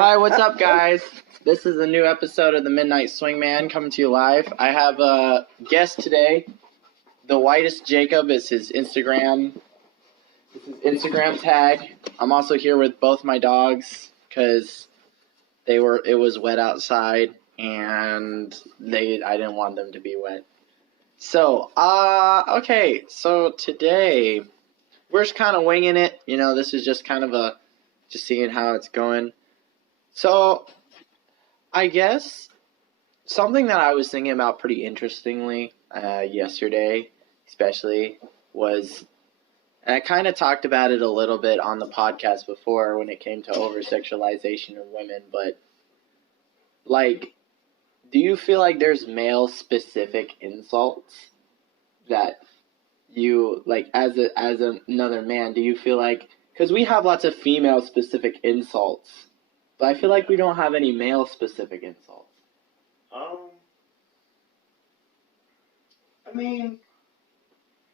Hi, what's up, guys? This is a new episode of the Midnight Swingman coming to you live. I have a guest today. The Whitest Jacob is his Instagram. This is Instagram tag. I'm also here with both my dogs because it was wet outside and I didn't want them to be wet. So, okay. So today we're just kind of winging it. You know, this is just kind of just seeing how it's going. So, I guess something that I was thinking about pretty interestingly yesterday, especially, was, and I kind of talked about it a little bit on the podcast before when it came to over-sexualization of women, but, like, do you feel like there's male-specific insults that you, like, as another man, do you feel like, because we have lots of female-specific insults, but I feel like we don't have any male-specific insults. I mean,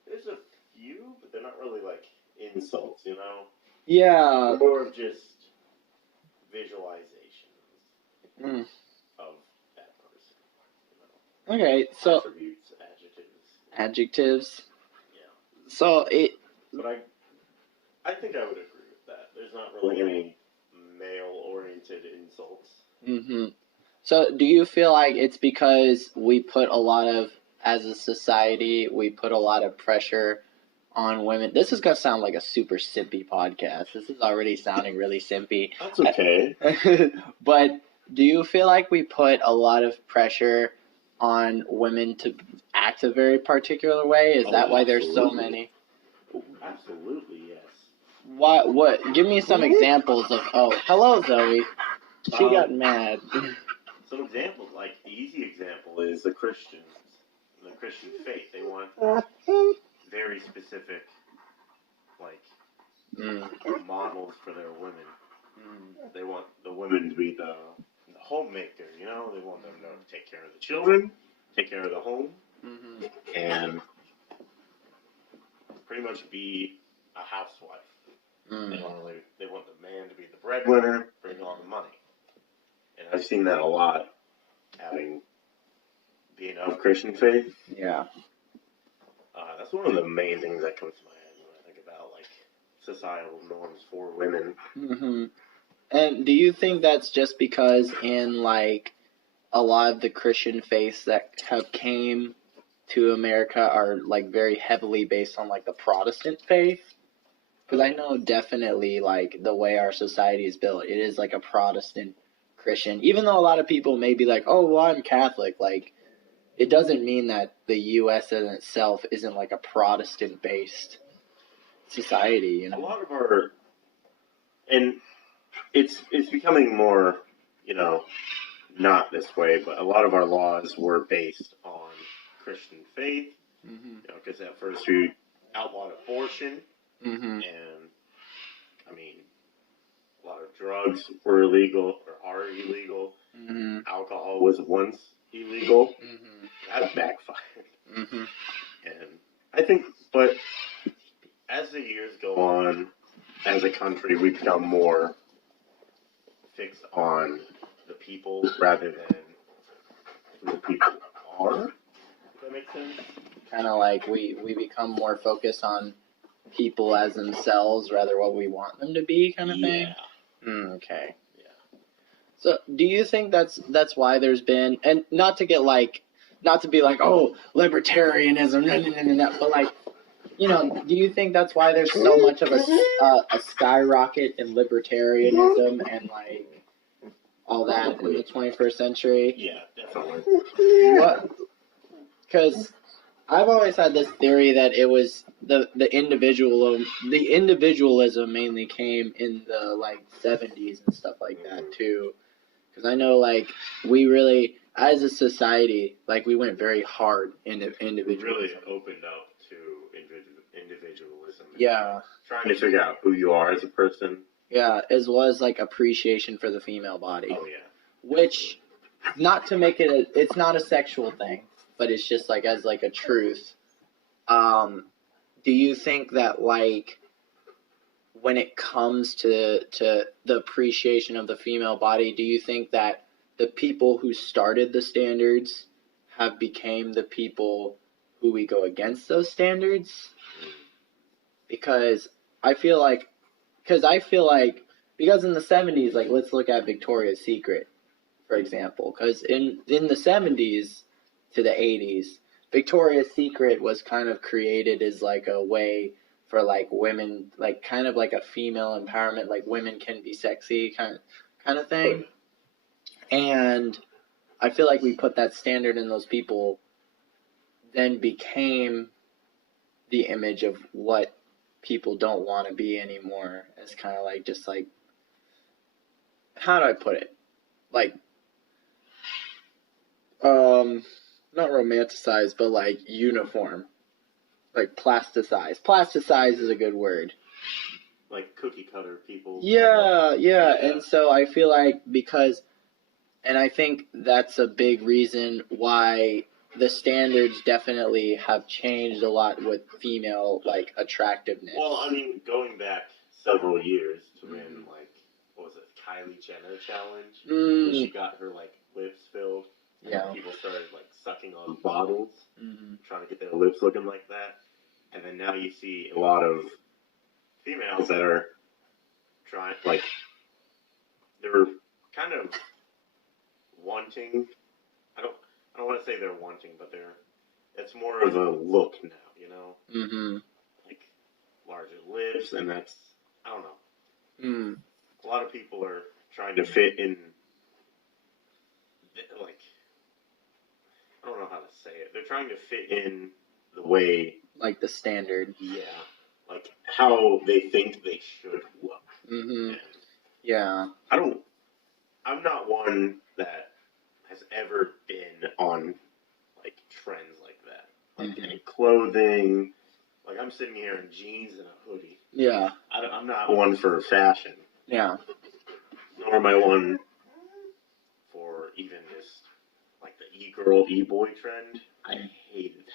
there's a few, but they're not really, like, insults, you know? Yeah. More of just visualizations of that person, you know? Okay, so... Attributes, Adjectives. Yeah. So, But I think I would agree with that. There's not really any male-oriented insults. Mm-hmm. So, do you feel like it's because we put a lot of, as a society, we put a lot of pressure on women? This is going to sound like a super simpy podcast. This is already sounding really simpy. That's okay. But do you feel like we put a lot of pressure on women to act a very particular way? Is that why there's so many? Absolutely, yes. What? Give me some examples of, hello, Zoe. She got mad. Some examples, like the easy example is the Christian faith. They want very specific, like, models for their women. They want the women to be the homemaker, you know? They want them to take care of the children, take care of the home, and pretty much be a housewife. They want the man to be the breadwinner, bring all the money. And I've seen that a lot, being of Christian faith. Yeah. That's one of the main things that comes to my head when I think about, like, societal norms for women. Mm-hmm. And do you think that's just because in, like, a lot of the Christian faiths that have came to America are, like, very heavily based on, like, the Protestant faith? Because I know definitely, like, the way our society is built, it is, like, a Protestant Christian. Even though a lot of people may be like, oh, well, I'm Catholic, like, it doesn't mean that the U.S. in itself isn't, like, a Protestant-based society, you know? A lot of our... And it's becoming more, you know, not this way, but a lot of our laws were based on Christian faith. You know, because at first we outlawed abortion. And, I mean, a lot of drugs were illegal or are illegal. Alcohol was once illegal. That backfired. And I think, but as the years go on, as a country, we become more fixed on the people rather than who the people are. Does that make sense? Kind of like we become more focused on people as themselves rather what we want them to be, kind of thing. Okay. Yeah. So, do you think that's why there's been, and not to be like, oh, libertarianism, but like, you know, do you think that's why there's so much of a skyrocket in libertarianism and like all that in the 21st century? Yeah, definitely. What? Because I've always had this theory that it was the individualism mainly came in the, like, 70s and stuff like that, too. Because I know, like, we really, as a society, like, we went very hard into individualism. Really opened up to individualism. Yeah. Trying to figure out who you are as a person. Yeah, as well as, like, appreciation for the female body. Oh, yeah. Which, not to make it it's not a sexual thing, but it's just, like, as, like, a truth. Do you think that, like, when it comes to the appreciation of the female body, do you think that the people who started the standards have became the people who we go against those standards? Because I feel like, because in the 70s, like, let's look at Victoria's Secret, for example, because in the 70s to the 80s, Victoria's Secret was kind of created as like a way for like women, like kind of like a female empowerment, like women can be sexy kind of thing. And I feel like we put that standard in those people, then became the image of what people don't want to be anymore, as kind of like, just like, how do I put it? Like, not romanticized, but like uniform. Like plasticized. Plasticized is a good word. Like cookie cutter people. Yeah. And so I feel like and I think that's a big reason why the standards definitely have changed a lot with female, like, attractiveness. Well, I mean, going back several years to when, like, what was it, Kylie Jenner challenge? When she got her, like, lips filled. And people started, like, sucking on bottles, trying to get their lips looking like that. And then now you see a lot of females that are trying, like, they're kind of wanting. I don't want to say they're wanting, but it's more of a look now, you know? Mm-hmm. Like, larger lips, and that's, I don't know. A lot of people are trying to fit in, like, I don't know how to say it. They're trying to fit in the way... Like the standard. Yeah. Like, how they think they should look. Mm-hmm. Yeah. I'm not one that has ever been on, like, trends like that. Like, any clothing. Like, I'm sitting here in jeans and a hoodie. Yeah. I'm not one for fashion. Yeah. Nor am I one for even just, like, the e-girl, e-boy trend. I hated that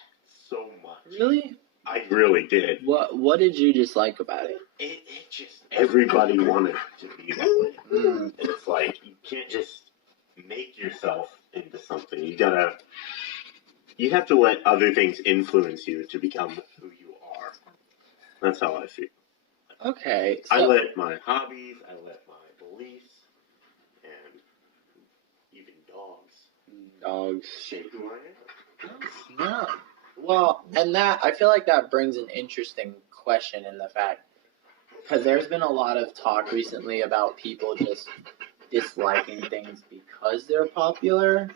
so much. Really? I really did. What did you dislike about it? It just, everybody wanted to be that way. And it's like, you can't just make yourself into something. You have to let other things influence you to become who you are. That's how I feel. Okay. I let my hobbies, I let my beliefs, and even dogs shape who I am. Yeah. Well, and I feel like that brings an interesting question in the fact, because there's been a lot of talk recently about people just disliking things because they're popular.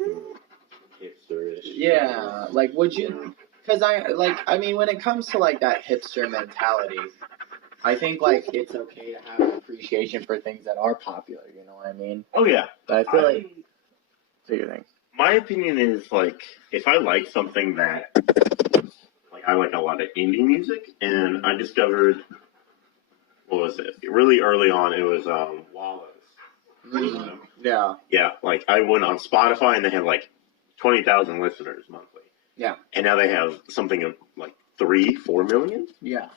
Hipsterish. Yeah. Like, would you, because I mean, when it comes to, like, that hipster mentality, I think, like, it's okay to have an appreciation for things that are popular, you know what I mean? Oh, yeah. But I feel like, do you think? My opinion is, like, if I like something that, like, I like a lot of indie music, and I discovered, what was it? Really early on, it was, Wallows. Yeah. Yeah, like, I went on Spotify, and they had, like, 20,000 listeners monthly. Yeah. And now they have something of, like, 3-4 million? Yeah.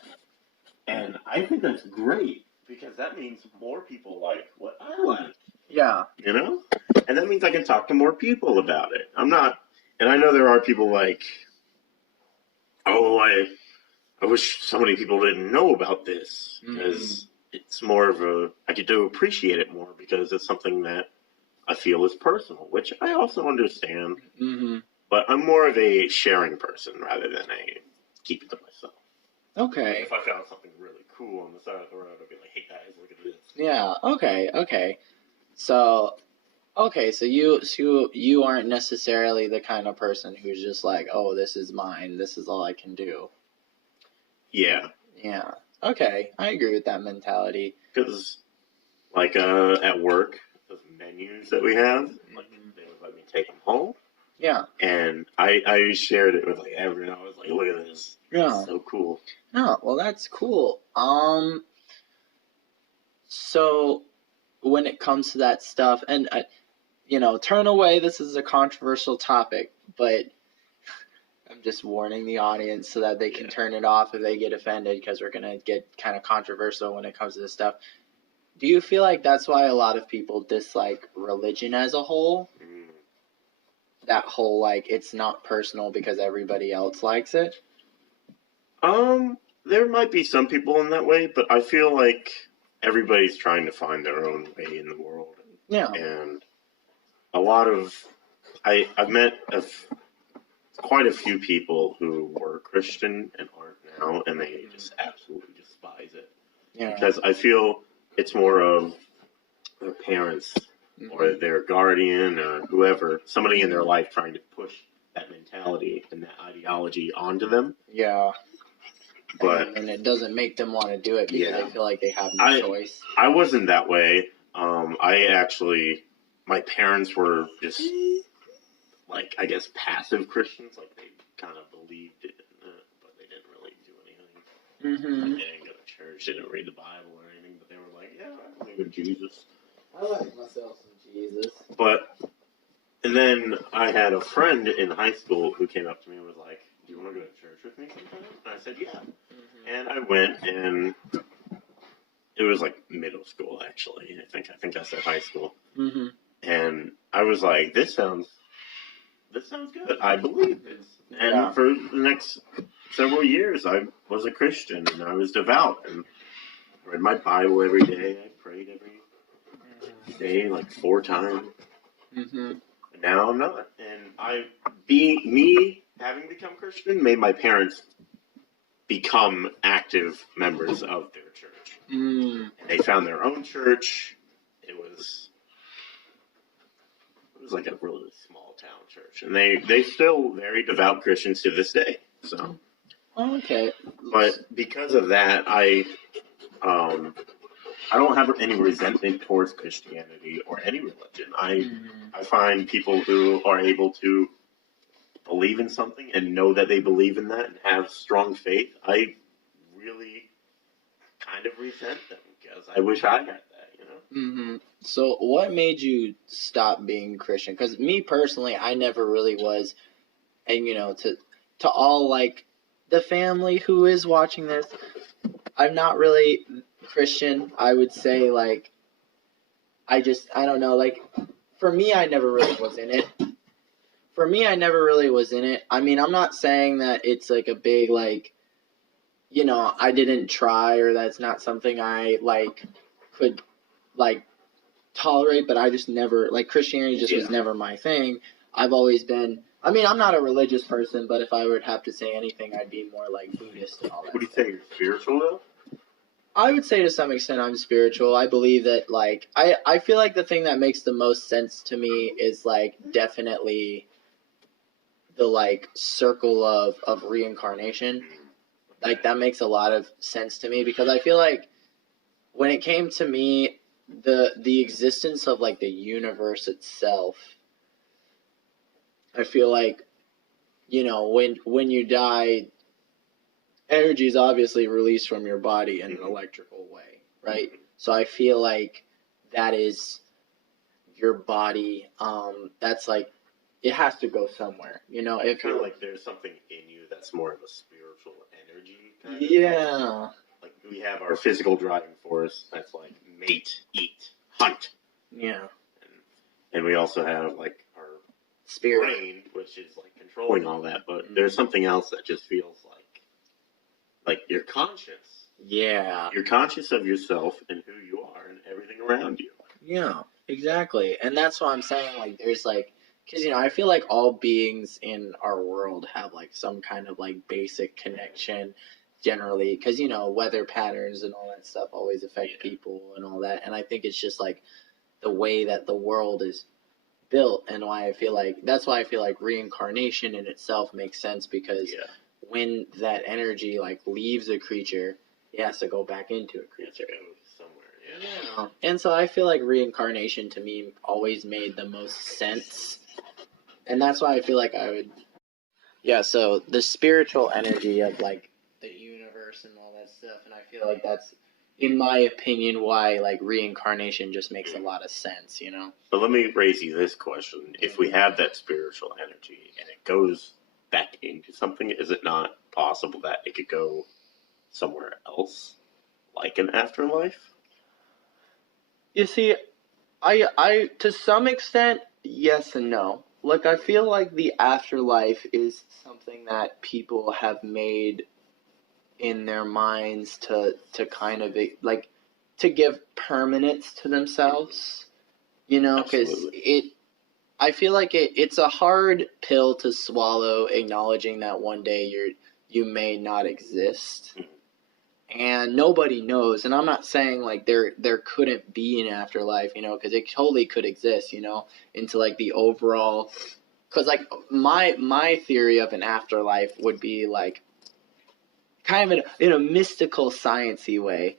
And I think that's great, because that means more people like what I like. Yeah. You know? And that means I can talk to more people about it. And I know there are people like, oh, I wish so many people didn't know about this, because it's more of I get to appreciate it more because it's something that I feel is personal, which I also understand. Mm-hmm. But I'm more of a sharing person rather than a keep it to myself. Okay. If I found something really cool on the side of the road, I'd be like, hey guys, look at this. Yeah, okay. So you aren't necessarily the kind of person who's just like, oh, this is mine, this is all I can do. Yeah. Yeah. Okay, I agree with that mentality. Because, like, at work, those menus that we have, like, they would let me take them home. Yeah. And I shared it with, like, everyone. I was like, look at this. Yeah. It's so cool. Oh, well, that's cool. So when it comes to that stuff, and turn away, this is a controversial topic, but I'm just warning the audience so that they can turn it off if they get offended, because we're going to get kind of controversial when it comes to this stuff. Do you feel like that's why a lot of people dislike religion as a whole? That whole, like, it's not personal because everybody else likes it? There might be some people in that way, but I feel like everybody's trying to find their own way in the world. Yeah. And a lot of, I've met quite a few people who were Christian and aren't now, and they just absolutely despise it. Yeah. Because I feel it's more of their parents or their guardian or whoever, somebody in their life trying to push that mentality and that ideology onto them. Yeah. But and it doesn't make them want to do it because they feel like they have no choice. I wasn't that way. My parents were just, like, I guess, passive Christians. Like, they kind of believed it, but they didn't really do anything. Like, they didn't go to church, they didn't read the Bible or anything, but they were like, yeah, I believe in Jesus. I like myself some Jesus. And then I had a friend in high school who came up to me and was like, do you want to go to church with me sometime? And I said, yeah. And I went, and it was like middle school, actually. I think I said high school. And I was like, this sounds good. I believe this. And for the next several years, I was a Christian, and I was devout, and read my Bible every day. I prayed every day, like 4 times. And now I'm not. And me having become Christian made my parents become active members of their church. And they found their own church. It was like a really small town church, and they still very devout Christians to this day. So, okay, but because of that, I don't have any resentment towards Christianity or any religion. I find people who are able to believe in something and know that they believe in that and have strong faith. I really kind of resent them because I wish I had that. So what made you stop being Christian? Because me personally, I never really was. And, to all, like, the family who is watching this, I'm not really Christian. I would say, like, I don't know. Like, for me, I never really was in it. I mean, I'm not saying that it's, like, a big, like, I didn't try, or that's not something I, like, could, like, tolerate, but I just never, like, Christianity just was never my thing. I've always been, I mean, I'm not a religious person, but if I would have to say anything, I'd be more like Buddhist and all that. Would you say you're spiritual, though? I would say to some extent I'm spiritual. I believe that, like, I feel like the thing that makes the most sense to me is, like, definitely the, like, circle of reincarnation. Like, that makes a lot of sense to me, because I feel like when it came to me, the existence of, like, the universe itself, I feel like, when you die, energy is obviously released from your body in an electrical way, right? So I feel like that is your body. That's like, it has to go somewhere, It's kind of like there's something in you that's more of a spiritual energy kind of. Yeah. Like, we have our physical driving force that's like mate, eat, hunt. Yeah. And we also have, like, our spirit, brain, which is, like, controlling all that. But there's something else that just feels like you're conscious. Yeah. You're conscious of yourself and who you are and everything around you. Yeah, exactly. And that's what I'm saying. Like, there's, like, because, I feel like all beings in our world have, like, some kind of, like, basic connection generally. Because, weather patterns and all that stuff always affect people and all that. And I think it's just, like, the way that the world is built, and that's why I feel like reincarnation in itself makes sense, because when that energy, like, leaves a creature, it has to go back into a creature. It has to go somewhere, And so I feel like reincarnation to me always made the most sense. And that's why I feel like I would... Yeah, so the spiritual energy of, like, the universe and all that stuff, and I feel like that's, in my opinion, why, like, reincarnation just makes a lot of sense, But let me raise you this question. If we have that spiritual energy and it goes back into something? Is it not possible that it could go somewhere else, like an afterlife? You see, I to some extent, yes and no. Like I feel like the afterlife is something that people have made in their minds to kind of like to give permanence to themselves, you know, because Absolutely. I feel like it's a hard pill to swallow, acknowledging that one day you may not exist, Mhm. and nobody knows. And I'm not saying like there couldn't be an afterlife, you know, because it totally could exist, you know, into like the overall. Because like my theory of an afterlife would be like kind of in a mystical, sciencey way,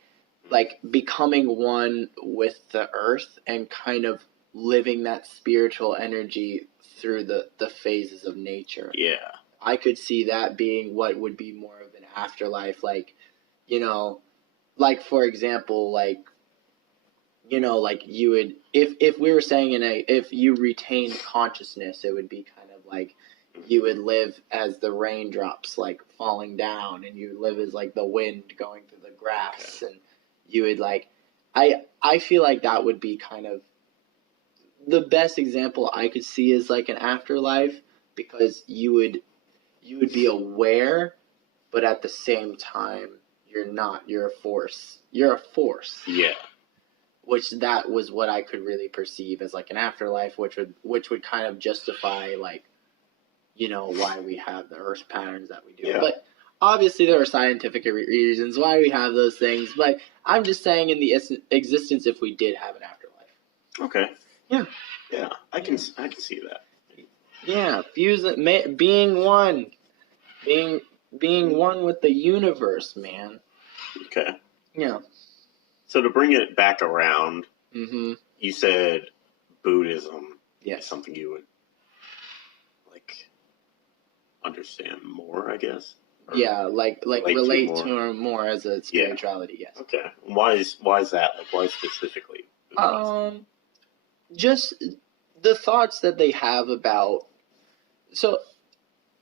like becoming one with the earth and kind of living that spiritual energy through the phases of nature. Yeah. I could see that being what would be more of an afterlife, like, you know, like for example, like, you know, like you would if we were saying if you retained consciousness, it would be kind of like you would live as the raindrops like falling down, and you live as like the wind going through the grass, and you would like I feel like that would be kind of the best example I could see is like an afterlife, because you would be aware, but at the same time you're not, you're a force, Yeah. which that was what I could really perceive as like an afterlife, which would kind of justify like, you know, why we have the Earth patterns that we do. Yeah. But obviously there are scientific reasons why we have those things. But I'm just saying in the existence if we did have an afterlife. Okay. Yeah. Yeah. I can see that. Yeah, being one, being one with the universe, man. Okay. Yeah. So to bring it back around, Mm-hmm. you said Buddhism Yes. is something you would like understand more, I guess. Or Yeah, like relate to her more as a spirituality. Yes. Okay. Why is that? Like, why specifically Buddhism? Just the thoughts that they have about. So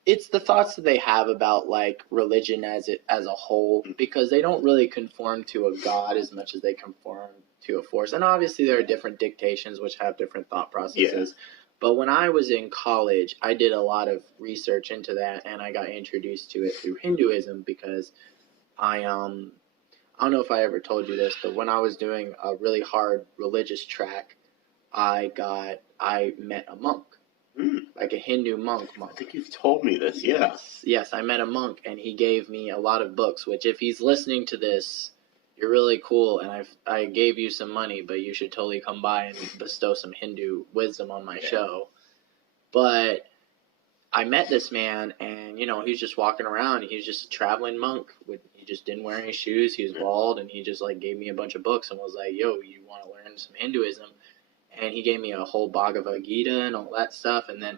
it's the thoughts that they have about like religion as a whole, because they don't really conform to a god as much as they conform to a force. And obviously there are different dictations which have different thought processes. Yeah. But when I was in college, I did a lot of research into that, and I got introduced to it through Hinduism, because I don't know if I ever told you this, but when I was doing a really hard religious track, I met a monk, like a Hindu monk. I think you've told me this. Yeah. Yes, I met a monk, and he gave me a lot of books. Which, if he's listening to this, you're really cool, and I gave you some money, but you should totally come by and bestow some Hindu wisdom on my show. But I met this man, and you know, he was just walking around. He was just a traveling monk. He just didn't wear any shoes. He was bald, and he just like gave me a bunch of books and was like, "Yo, you want to learn some Hinduism?" And he gave me a whole Bhagavad Gita and all that stuff. And then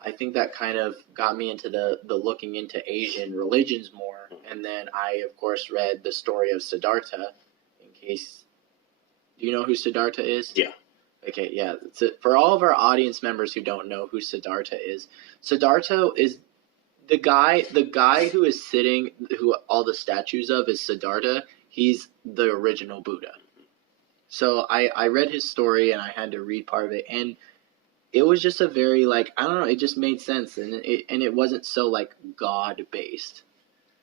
I think that kind of got me into the looking into Asian religions more. And then I, of course, read the story of Siddhartha. In case, do you know who Siddhartha is? Yeah. Okay, yeah. So for all of our audience members who don't know who Siddhartha is the guy who is sitting, who all the statues of is Siddhartha. He's the original Buddha. So I read his story, and I had to read part of it, and it was just a very like, I don't know, it just made sense, and it wasn't so like God based.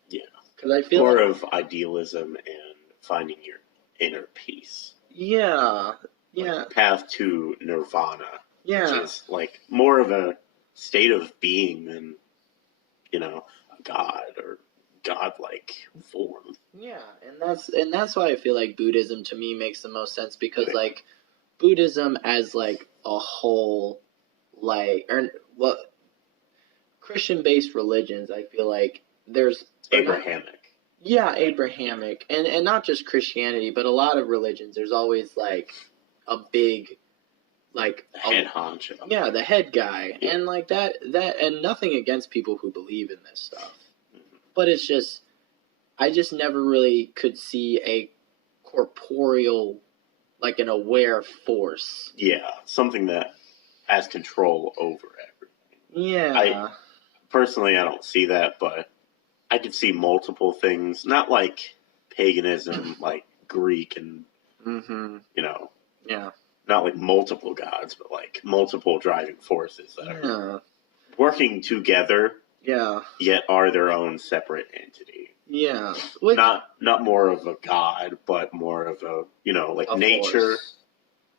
Yeah. Because I feel more like, of idealism and finding your inner peace. Yeah. Like path to nirvana. Yeah. Which is like more of a state of being than, you know, a god or godlike form. Yeah, and that's why I feel like Buddhism to me makes the most sense, because like Buddhism as like a whole, like, or well, Christian based religions, I feel like there's Abrahamic. Abrahamic, and not just Christianity, but a lot of religions. There's always like a big, like the head honcho. Yeah, the head guy, and like that, and nothing against people who believe in this stuff, but it's just, I just never really could see a corporeal, like an aware force. Yeah, something that has control over everything. Yeah. personally, I don't see that, but I could see multiple things, not like paganism, like Greek and, Yeah. not like multiple gods, but like multiple driving forces that are working together, yet are their own separate entity. Yeah. Not more of a god, but more of a, like A nature. force.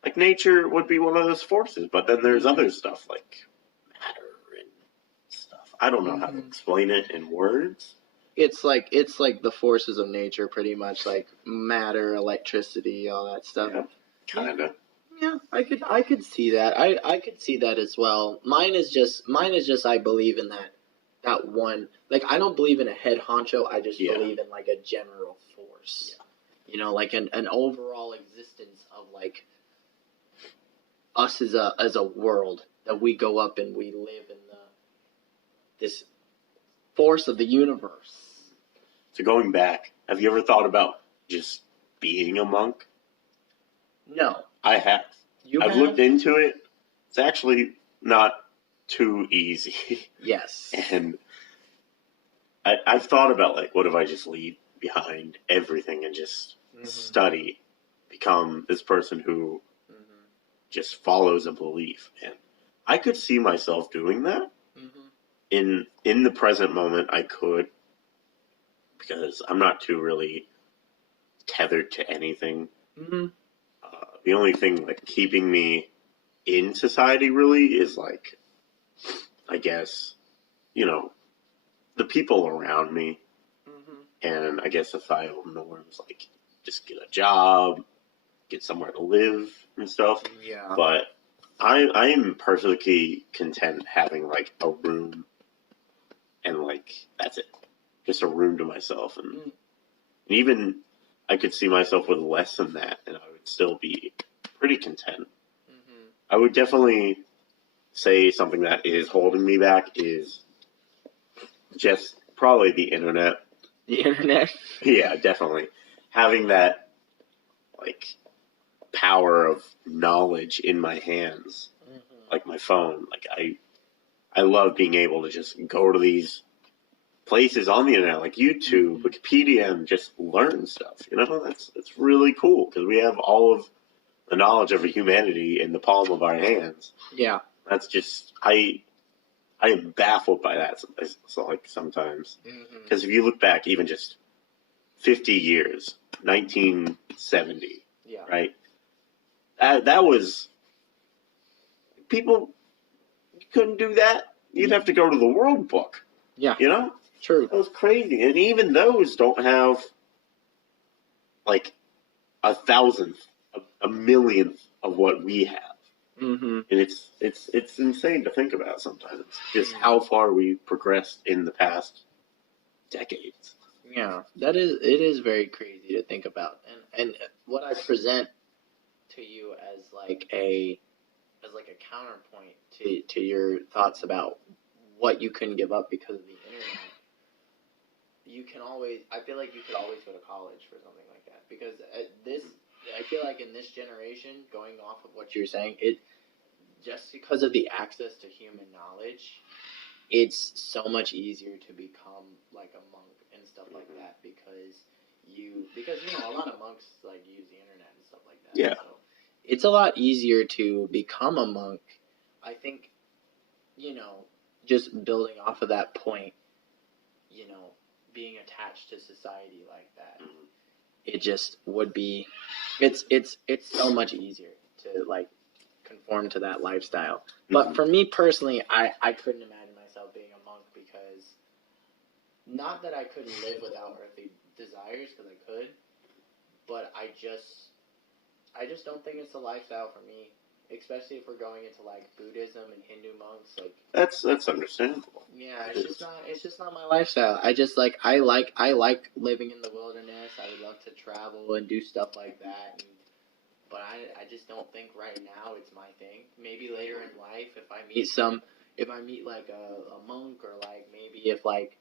Like nature would be one of those forces, but then there's other stuff like matter and stuff. I don't know how to explain it in words. It's like the forces of nature, pretty much, like matter, electricity, all that stuff. Yeah, kind of. Yeah, I could see that. I could see that as well. Mine is just I believe in that one. Like, I don't believe in a head honcho. I just believe in like a general force. Yeah. Like an overall existence of like us as a world, that we go up and we live in this force of the universe. So going back, have you ever thought about just being a monk? No. I have. I've looked into it. It's actually not too easy. Yes. And I've thought about, like, what if I just leave behind everything and just study, become this person who just follows a belief. And I could see myself doing that. In the present moment, I could, because I'm not too really tethered to anything. The only thing like keeping me in society really is like, I guess, the people around me, and I guess societal norms, like just get a job, get somewhere to live and stuff. Yeah. But I am perfectly content having like a room, and like that's it, just a room to myself, and even I could see myself with less than that, and I would still be pretty content. I would definitely say something that is holding me back is just probably the internet. The internet? Yeah, definitely. Having that, like, power of knowledge in my hands, like my phone. Like, I love being able to just go to these places on the internet, like YouTube, Wikipedia, and just learn stuff. That's really cool, because we have all of the knowledge of humanity in the palm of our hands. Yeah. That's just, I am baffled by that. So like sometimes, because if you look back, even just 50 years, 1970, right? That was, people couldn't do that. You'd have to go to the World Book. Yeah. True. That was crazy. And even those don't have like 1,000th, a millionth of what we have. And it's insane to think about sometimes, just how far we progressed in the past decades. Yeah, it is very crazy to think about, and what I present to you as like a counterpoint to your thoughts about what you couldn't give up because of the internet. I feel like you could always go to college for something like that, because I feel like in this generation, going off of what you're saying, just because of the access to human knowledge, it's so much easier to become like a monk and stuff like that, because a lot of monks like use the internet and stuff like that. Yeah. So it's a lot easier to become a monk. I think, just building off of that point, being attached to society like that, it just would be, it's so much easier to like conform to that lifestyle. But for me personally, I couldn't imagine myself being a monk, because not that I couldn't live without earthly desires, because I could, but I just don't think it's a lifestyle for me, especially if we're going into like Buddhism and Hindu monks. Like, that's understandable. Yeah, it's just not my lifestyle. I like living in the wilderness. I would love to travel and do stuff like that. But I just don't think right now it's my thing. Maybe later in life, if I meet like a monk, or like maybe if like,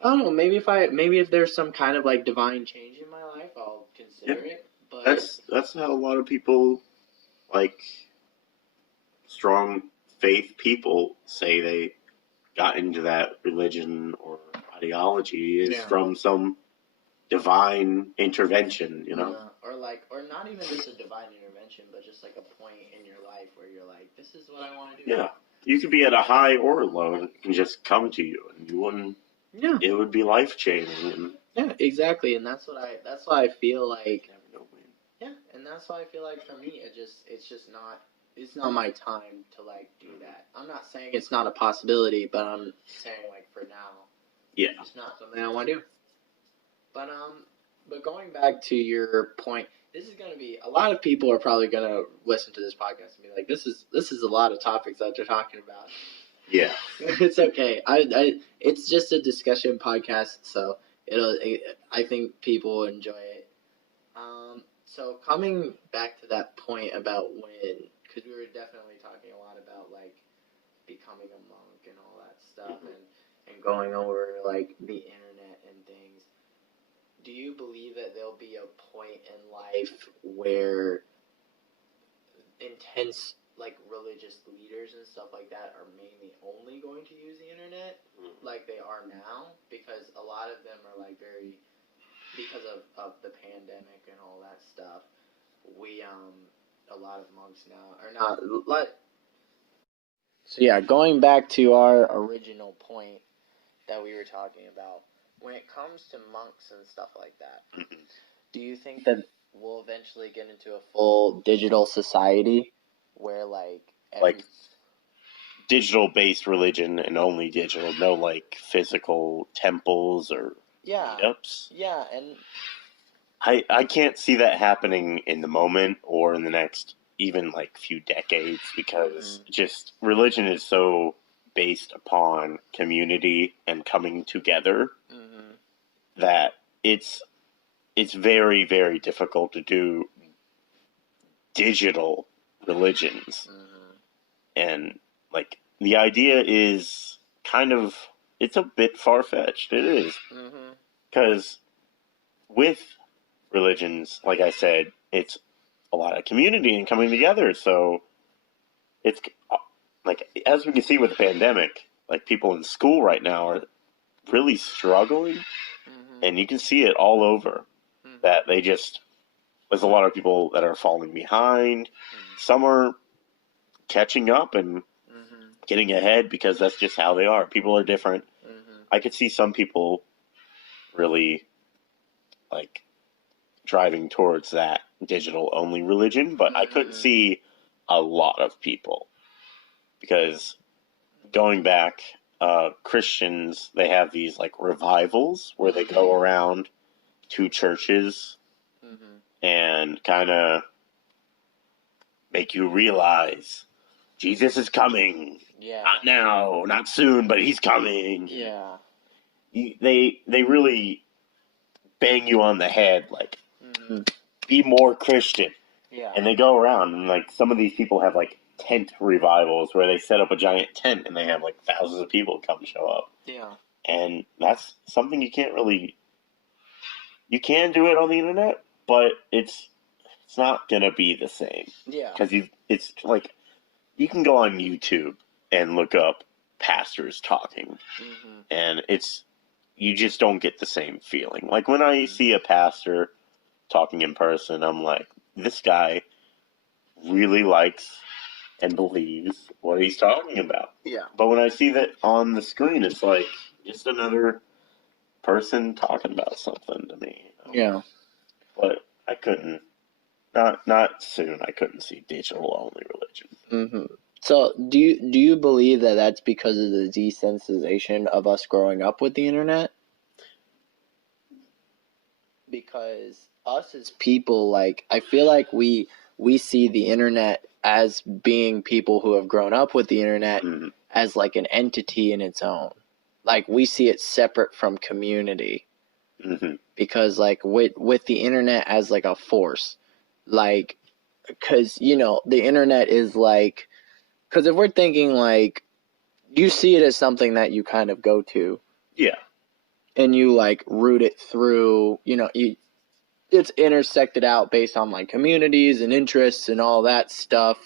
I don't know, maybe if there's some kind of like divine change in my life, I'll consider it. But that's how a lot of people, like strong faith people, say they got into that religion or ideology is Yeah. from some divine intervention, you know? Or not even just a divine intervention, but just like a point in your life where you're like, this is what I want to do. Yeah. You could be at a high or a low, and it can just come to you, and you wouldn't. Yeah. It would be life changing. Yeah, exactly, and that's why I feel like. Yeah, and that's why I feel like for me, it's not my time to like do that. I'm not saying it's not a possibility, but I'm saying like for now, Yeah. it's not something I want to do. But going back to your point, this is going to be a lot of people are probably going to listen to this podcast and be like, this is a lot of topics that they're talking about. Yeah. It's okay. It's just a discussion podcast, so I think people will enjoy it. So coming back to that point about because we were definitely talking a lot about like becoming a monk and all that stuff, and going over like the internet and things. Do you believe that there'll be a point in life where intense like religious leaders and stuff like that are mainly only going to use the internet like they are now? Because a lot of them are like because of the pandemic and all that stuff, a lot of monks now are not like. So yeah, going back to our original point that we were talking about, when it comes to monks and stuff like that, do you think that we'll eventually get into a full digital society where like digital based religion and only digital, no like physical temples or meetups? Yeah, and I can't see that happening in the moment or in the next even like few decades, because just religion is so based upon community and coming together that it's very, very difficult to do digital religions. And like the idea is kind of, it's a bit far-fetched. It is. Because with religions, like I said, it's a lot of community and coming together. So it's like, as we can see with the pandemic, like people in school right now are really struggling, and you can see it all over that there's a lot of people that are falling behind. Some are catching up and getting ahead because that's just how they are. People are different. I could see some people really like driving towards that digital only religion, but I couldn't see a lot of people, because going back, Christians, they have these like revivals where they go around to churches and kind of make you realize Jesus is coming. Yeah. Not now, not soon, but he's coming. Yeah. They really bang you on the head, like, be more Christian. Yeah. And they go around, and like some of these people have like tent revivals where they set up a giant tent and they have like thousands of people come show up. Yeah. And that's something you can do it on the internet, but it's not gonna be the same. Yeah. Because it's like, you can go on YouTube and look up pastors talking, and you just don't get the same feeling. Like when I see a pastor talking in person, I'm like, this guy really likes and believes what he's talking about. Yeah. But when I see that on the screen, it's like just another person talking about something to me. Yeah. But I couldn't. Not soon. I couldn't see digital only religion. So do you believe that that's because of the desensitization of us growing up with the internet? Because us as people, like, I feel like we see the internet as being people who have grown up with the internet as like an entity in its own. Like we see it separate from community. Because like with the internet as like a force, like, because the internet is like, because if we're thinking like, you see it as something that you kind of go to, and you like root it through, it's intersected out based on like communities and interests and all that stuff.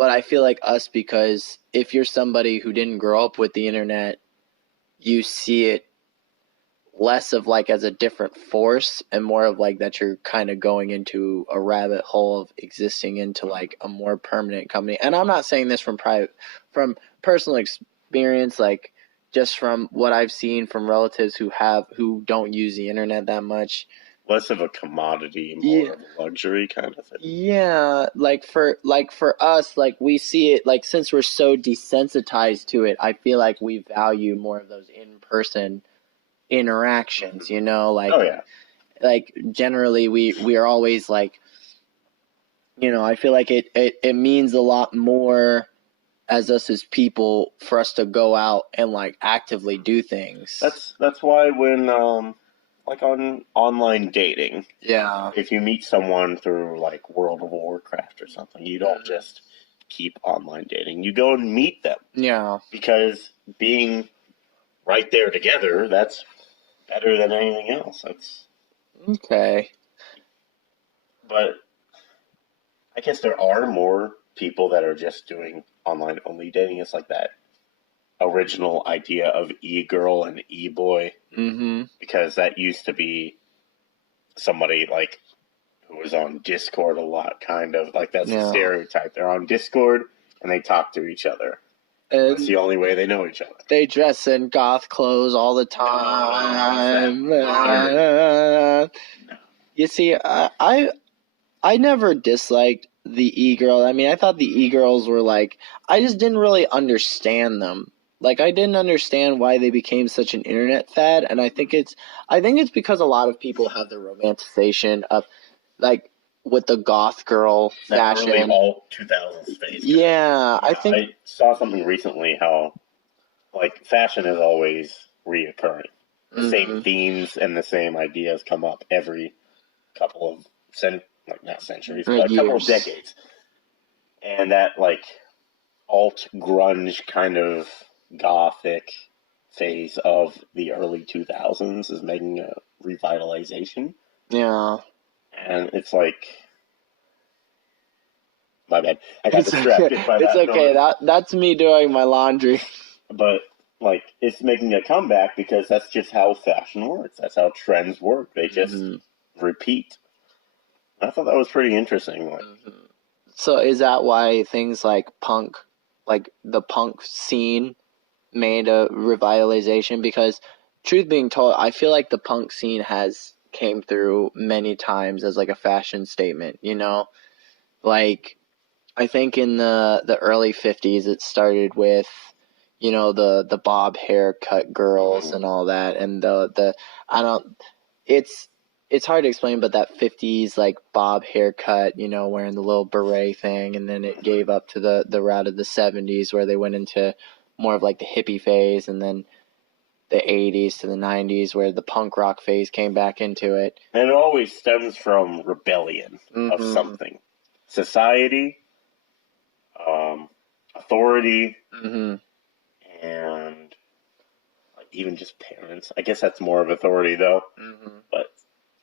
But I feel like us, because if you're somebody who didn't grow up with the internet, you see it less of like as a different force and more of like that you're kind of going into a rabbit hole of existing into like a more permanent company. And I'm not saying this from personal experience, like just from what I've seen from relatives who don't use the internet that much. Less of a commodity, more of a luxury kind of thing. Yeah, like for us, like we see it, like since we're so desensitized to it, I feel like we value more of those in-person interactions, you know, like Oh yeah. like generally we are always like, you know, I feel like it means a lot more as us as people for us to go out and like actively do things. That's why when like on online dating, Yeah. if you meet someone through like World of Warcraft or something, you don't just keep online dating. You go and meet them. Yeah. Because being right there together, that's better than anything else. That's okay. But I guess there are more people that are just doing online only dating. It's like that original idea of e-girl and e-boy. Mm-hmm. Because that used to be somebody like who was on Discord a lot, kind of like that's the stereotype. They're on Discord and they talk to each other. And that's the only way they know each other. They dress in goth clothes all the time. You see, I never disliked the e-girl. I mean, I thought the e-girls were like, I just didn't really understand them. Like, I didn't understand why they became such an internet fad, and I think it's because a lot of people have the romanticization of like with the goth girl fashion. Early all 2000s phase. Yeah, I saw something recently how like fashion is always reoccurring. The same themes and the same ideas come up every couple of not centuries, but a couple of decades. And that like alt grunge kind of gothic phase of the early 2000s is making a revitalization. Yeah. And it's like, my bad. I got distracted by that. It's okay. That's me doing my laundry. But like, it's making a comeback because that's just how fashion works. That's how trends work. They just repeat. I thought that was pretty interesting. Like, so is that why things like punk, like the punk scene, made a revitalization? Because truth being told, I feel like the punk scene has came through many times as like a fashion statement, you know? Like, I think in the early 50s it started with, you know, the bob haircut girls and all that, and it's hard to explain, but that 50s like bob haircut, you know, wearing the little beret thing, and then it gave up to the route of the 70s where they went into more of like the hippie phase, and then the 80s to the 90s where the punk rock phase came back into it. And it always stems from rebellion of something. Society, authority, and even just parents. I guess that's more of authority though. But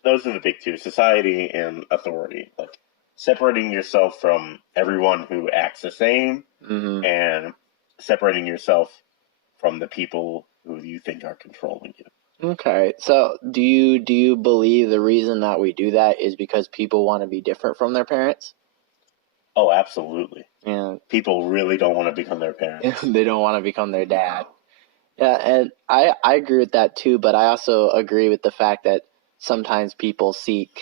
those are the big two: society and authority. Like separating yourself from everyone who acts the same, and separating yourself from the people who you think are controlling you. Okay, so do you believe the reason that we do that is because people want to be different from their parents? Oh, absolutely. Yeah. People really don't want to become their parents. They don't want to become their dad. Yeah, and I agree with that too, but I also agree with the fact that sometimes people seek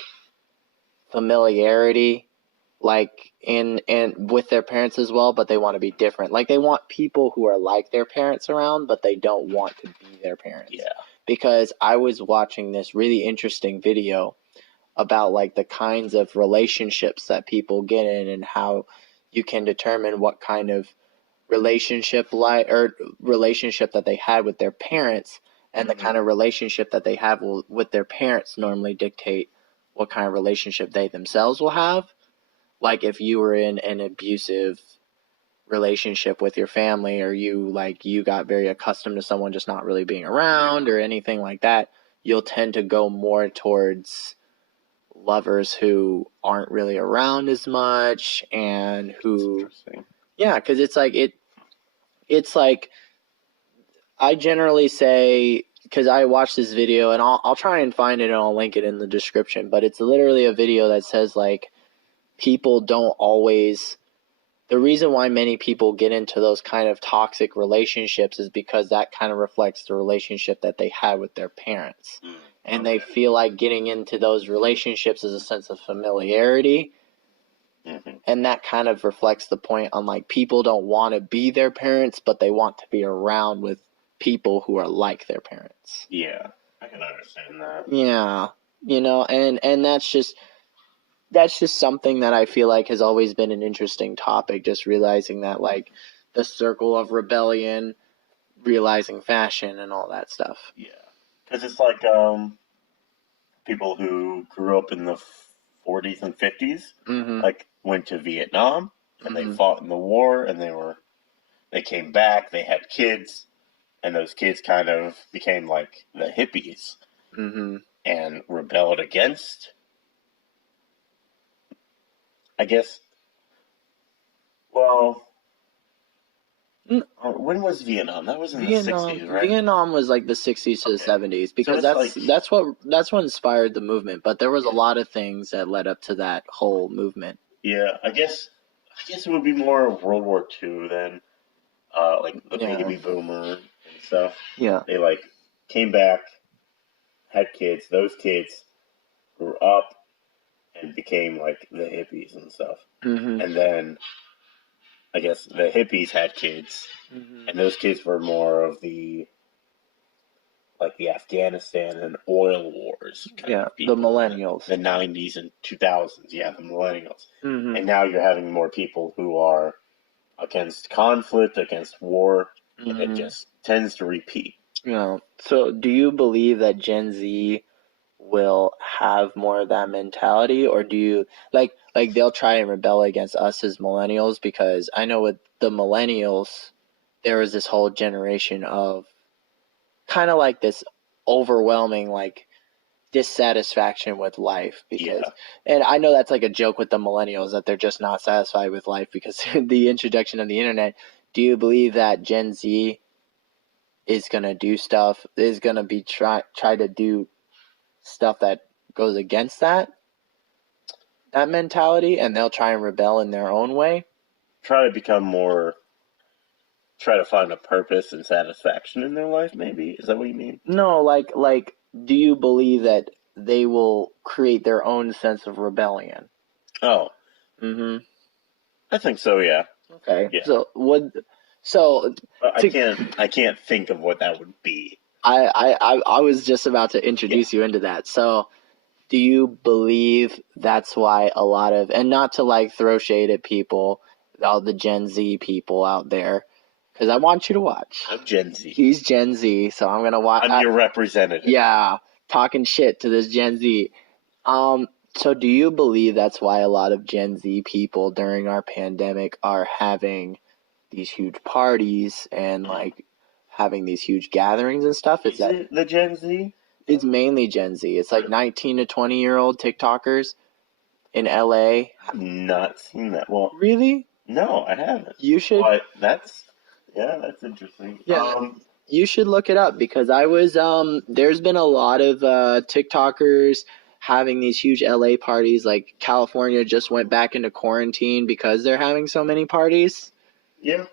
familiarity, like in with their parents as well, but they want to be different. Like they want people who are like their parents around, but they don't want to be their parents. Yeah. Because I was watching this really interesting video about like the kinds of relationships that people get in and how you can determine what kind of relationship that they had with their parents, and the kind of relationship that they have with their parents normally dictate what kind of relationship they themselves will have. Like if you were in an abusive relationship with your family, or you got very accustomed to someone just not really being around or anything like that, you'll tend to go more towards lovers who aren't really around as much and who Yeah, because it's like it's like I generally say, because I watched this video and I'll try and find it and I'll link it in the description, but it's literally a video that says like people don't always. The reason why many people get into those kind of toxic relationships is because that kind of reflects the relationship that they had with their parents. And they feel like getting into those relationships is a sense of familiarity. And that kind of reflects the point on like people don't want to be their parents, but they want to be around with people who are like their parents. Yeah, I can understand that. Yeah, and that's just something that I feel like has always been an interesting topic, just realizing that like the circle of rebellion, realizing fashion and all that stuff. Yeah, because it's like people who grew up in the 40s and 50s, like went to Vietnam and they fought in the war and they came back, they had kids, and those kids kind of became like the hippies and rebelled against, I guess. Well, when was Vietnam? That was in the 60s, right? Vietnam was like the 60s to the 70s, because that's what inspired the movement. But there was a lot of things that led up to that whole movement. Yeah, I guess it would be more of World War II then, like the baby boomer and stuff. Yeah, they like came back, had kids. Those kids grew up and became like the hippies and stuff. And then I guess the hippies had kids, and those kids were more of the Afghanistan and oil wars kind of people. The millennials. The 90s and 2000s, yeah, the millennials. And now you're having more people who are against conflict, against war, and it just tends to repeat. So do you believe that Gen Z will have more of that mentality, or do you like they'll try and rebel against us as millennials? Because I know with the millennials there was this whole generation of kind of like this overwhelming like dissatisfaction with life, because and I know that's like a joke with the millennials that they're just not satisfied with life because the introduction of the internet. Do you believe that Gen Z is gonna do stuff, is gonna be try to do stuff that goes against that mentality, and they'll try and rebel in their own way? Try to find a purpose and satisfaction in their life, maybe? Is that what you mean? No, like do you believe that they will create their own sense of rebellion? Oh. I think so, yeah. Okay. Yeah. I can't think of what that would be. I was just about to introduce you into that. So do you believe that's why a lot of, and not to like throw shade at people, all the Gen Z people out there, because I want you to watch. I'm Gen Z. He's Gen Z, so I'm going to watch. I'm your representative. Yeah, talking shit to this Gen Z. So do you believe that's why a lot of Gen Z people during our pandemic are having these huge parties and like having these huge gatherings and stuff? Is it the Gen Z? It's mainly Gen Z. It's like 19 to 20-year-old TikTokers in LA. I've not seen that. Well, really? No, I haven't. You should. But that's interesting. Yeah. You should look it up, because I was there's been a lot of TikTokers having these huge LA parties. Like California just went back into quarantine because they're having so many parties. Yeah.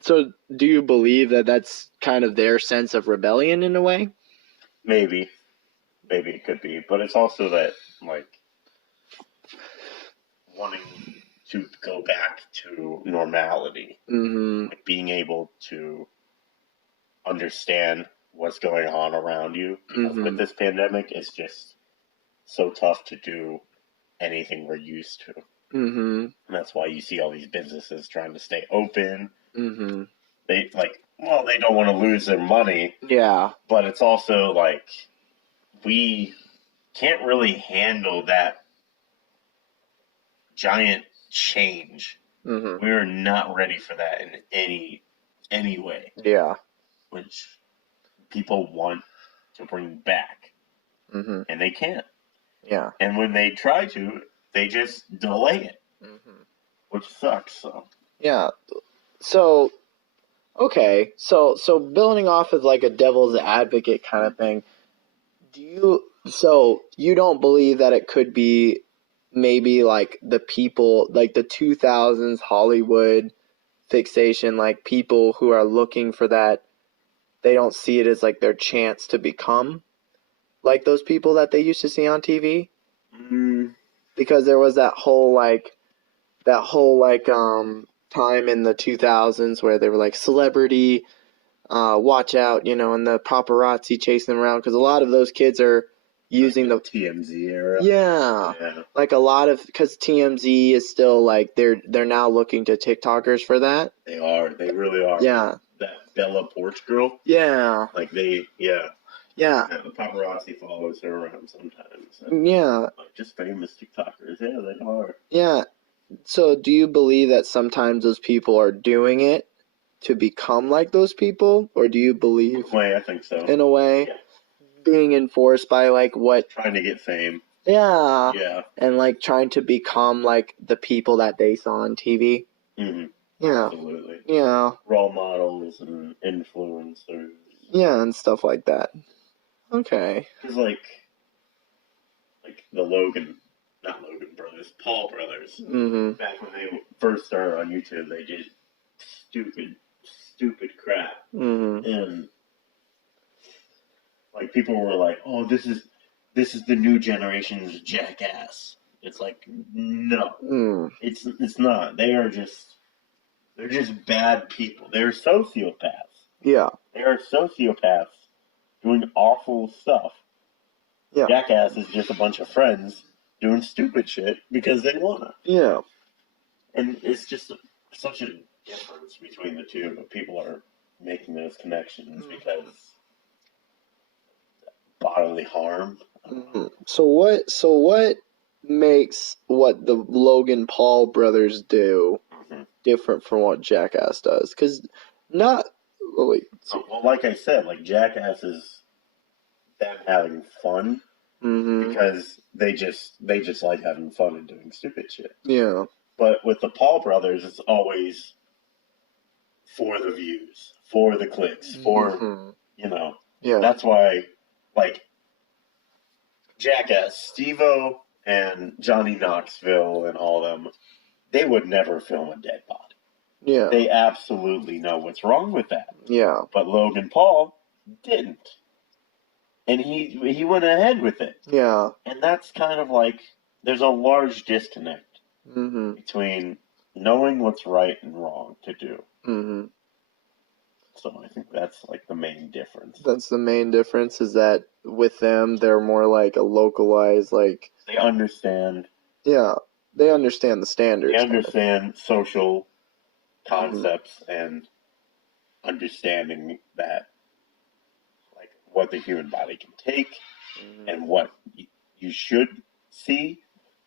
So do you believe that that's kind of their sense of rebellion in a way? Maybe it could be, but it's also that like wanting to go back to normality, like being able to understand what's going on around you. Because with this pandemic, it's just so tough to do anything we're used to. And that's why you see all these businesses trying to stay open. They they don't want to lose their money. Yeah. But it's also like we can't really handle that giant change. We're not ready for that in any way. Yeah. Which people want to bring back. And they can't. Yeah. And when they try to, they just delay it. Which sucks. So Yeah. So, okay. So building off of like a devil's advocate kind of thing, so you don't believe that it could be maybe like the people, like the 2000s Hollywood fixation, like people who are looking for that, they don't see it as like their chance to become like those people that they used to see on TV? Because there was that whole time in the 2000s where they were like celebrity, watch out, and the paparazzi chasing them around, because a lot of those kids are using the TMZ era. Yeah. Like a lot of, because TMZ is still like they're now looking to TikTokers for that. They are. They really are. Yeah. That Bella Porch girl. Yeah. Like Yeah. The paparazzi follows her around sometimes. Yeah. Like just famous TikTokers. Yeah, they are. Yeah. So do you believe that sometimes those people are doing it to become like those people, or do you believe In a way, I think so. in a way being enforced by like what trying to get fame? Yeah. And like trying to become like the people that they saw on TV. Mm-hmm. Yeah. Absolutely. Yeah. Role models and influencers. Yeah, and stuff like that. Okay. Because like the not Logan brothers, Paul brothers. Mm-hmm. Back when they first started on YouTube, they did stupid crap, and like people were like, "Oh, this is the new generation's Jackass." It's like, no, it's not. They're just bad people. They're sociopaths. Yeah. They are sociopaths doing awful stuff. Yeah. Jackass is just a bunch of friends doing stupid shit because they wanna. Yeah. And it's just such a difference between the two. But people are making those connections because bodily harm. Mm-hmm. So what makes what the Logan Paul brothers do different from what Jackass does? Because not. Oh, wait. Well, like I said, like Jackass is them having fun because they just like having fun and doing stupid shit. Yeah. But with the Paul brothers, it's always for the views, for the clicks, for Yeah. That's why, like Jackass, Steve-O and Johnny Knoxville and all them, they would never film a dead body. Yeah. They absolutely know what's wrong with that. Yeah. But Logan Paul didn't. And he went ahead with it. Yeah. And that's kind of like, there's a large disconnect between knowing what's right and wrong to do. So I think that's like the main difference. That's the main difference, is that with them, they're more like a localized, like... They understand. Yeah. They understand the standards. They understand social concepts and understanding that, like, what the human body can take and what you should see,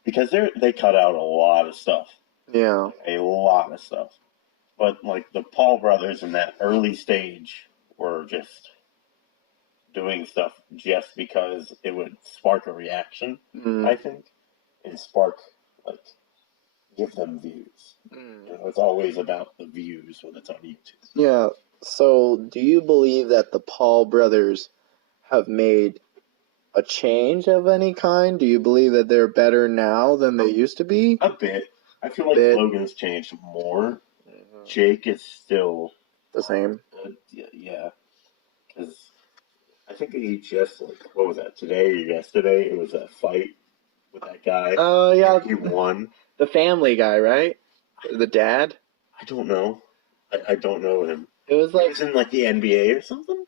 because they cut out a lot of stuff. Yeah. A lot of stuff. But like the Paul brothers in that early stage were just doing stuff just because it would spark a reaction, I think, and give them views. It's always about the views when it's on YouTube. Yeah. So, do you believe that the Paul brothers have made a change of any kind? Do you believe that they're better now than they used to be? A bit. I feel like Logan's changed more. Jake is still the same. Yeah. Because I think he just, like, what was that, today or yesterday? It was that fight with that guy. Oh, yeah. He won. The Family guy, right? The dad? I don't know. I don't know him. It was like... He was in, like, the NBA or something?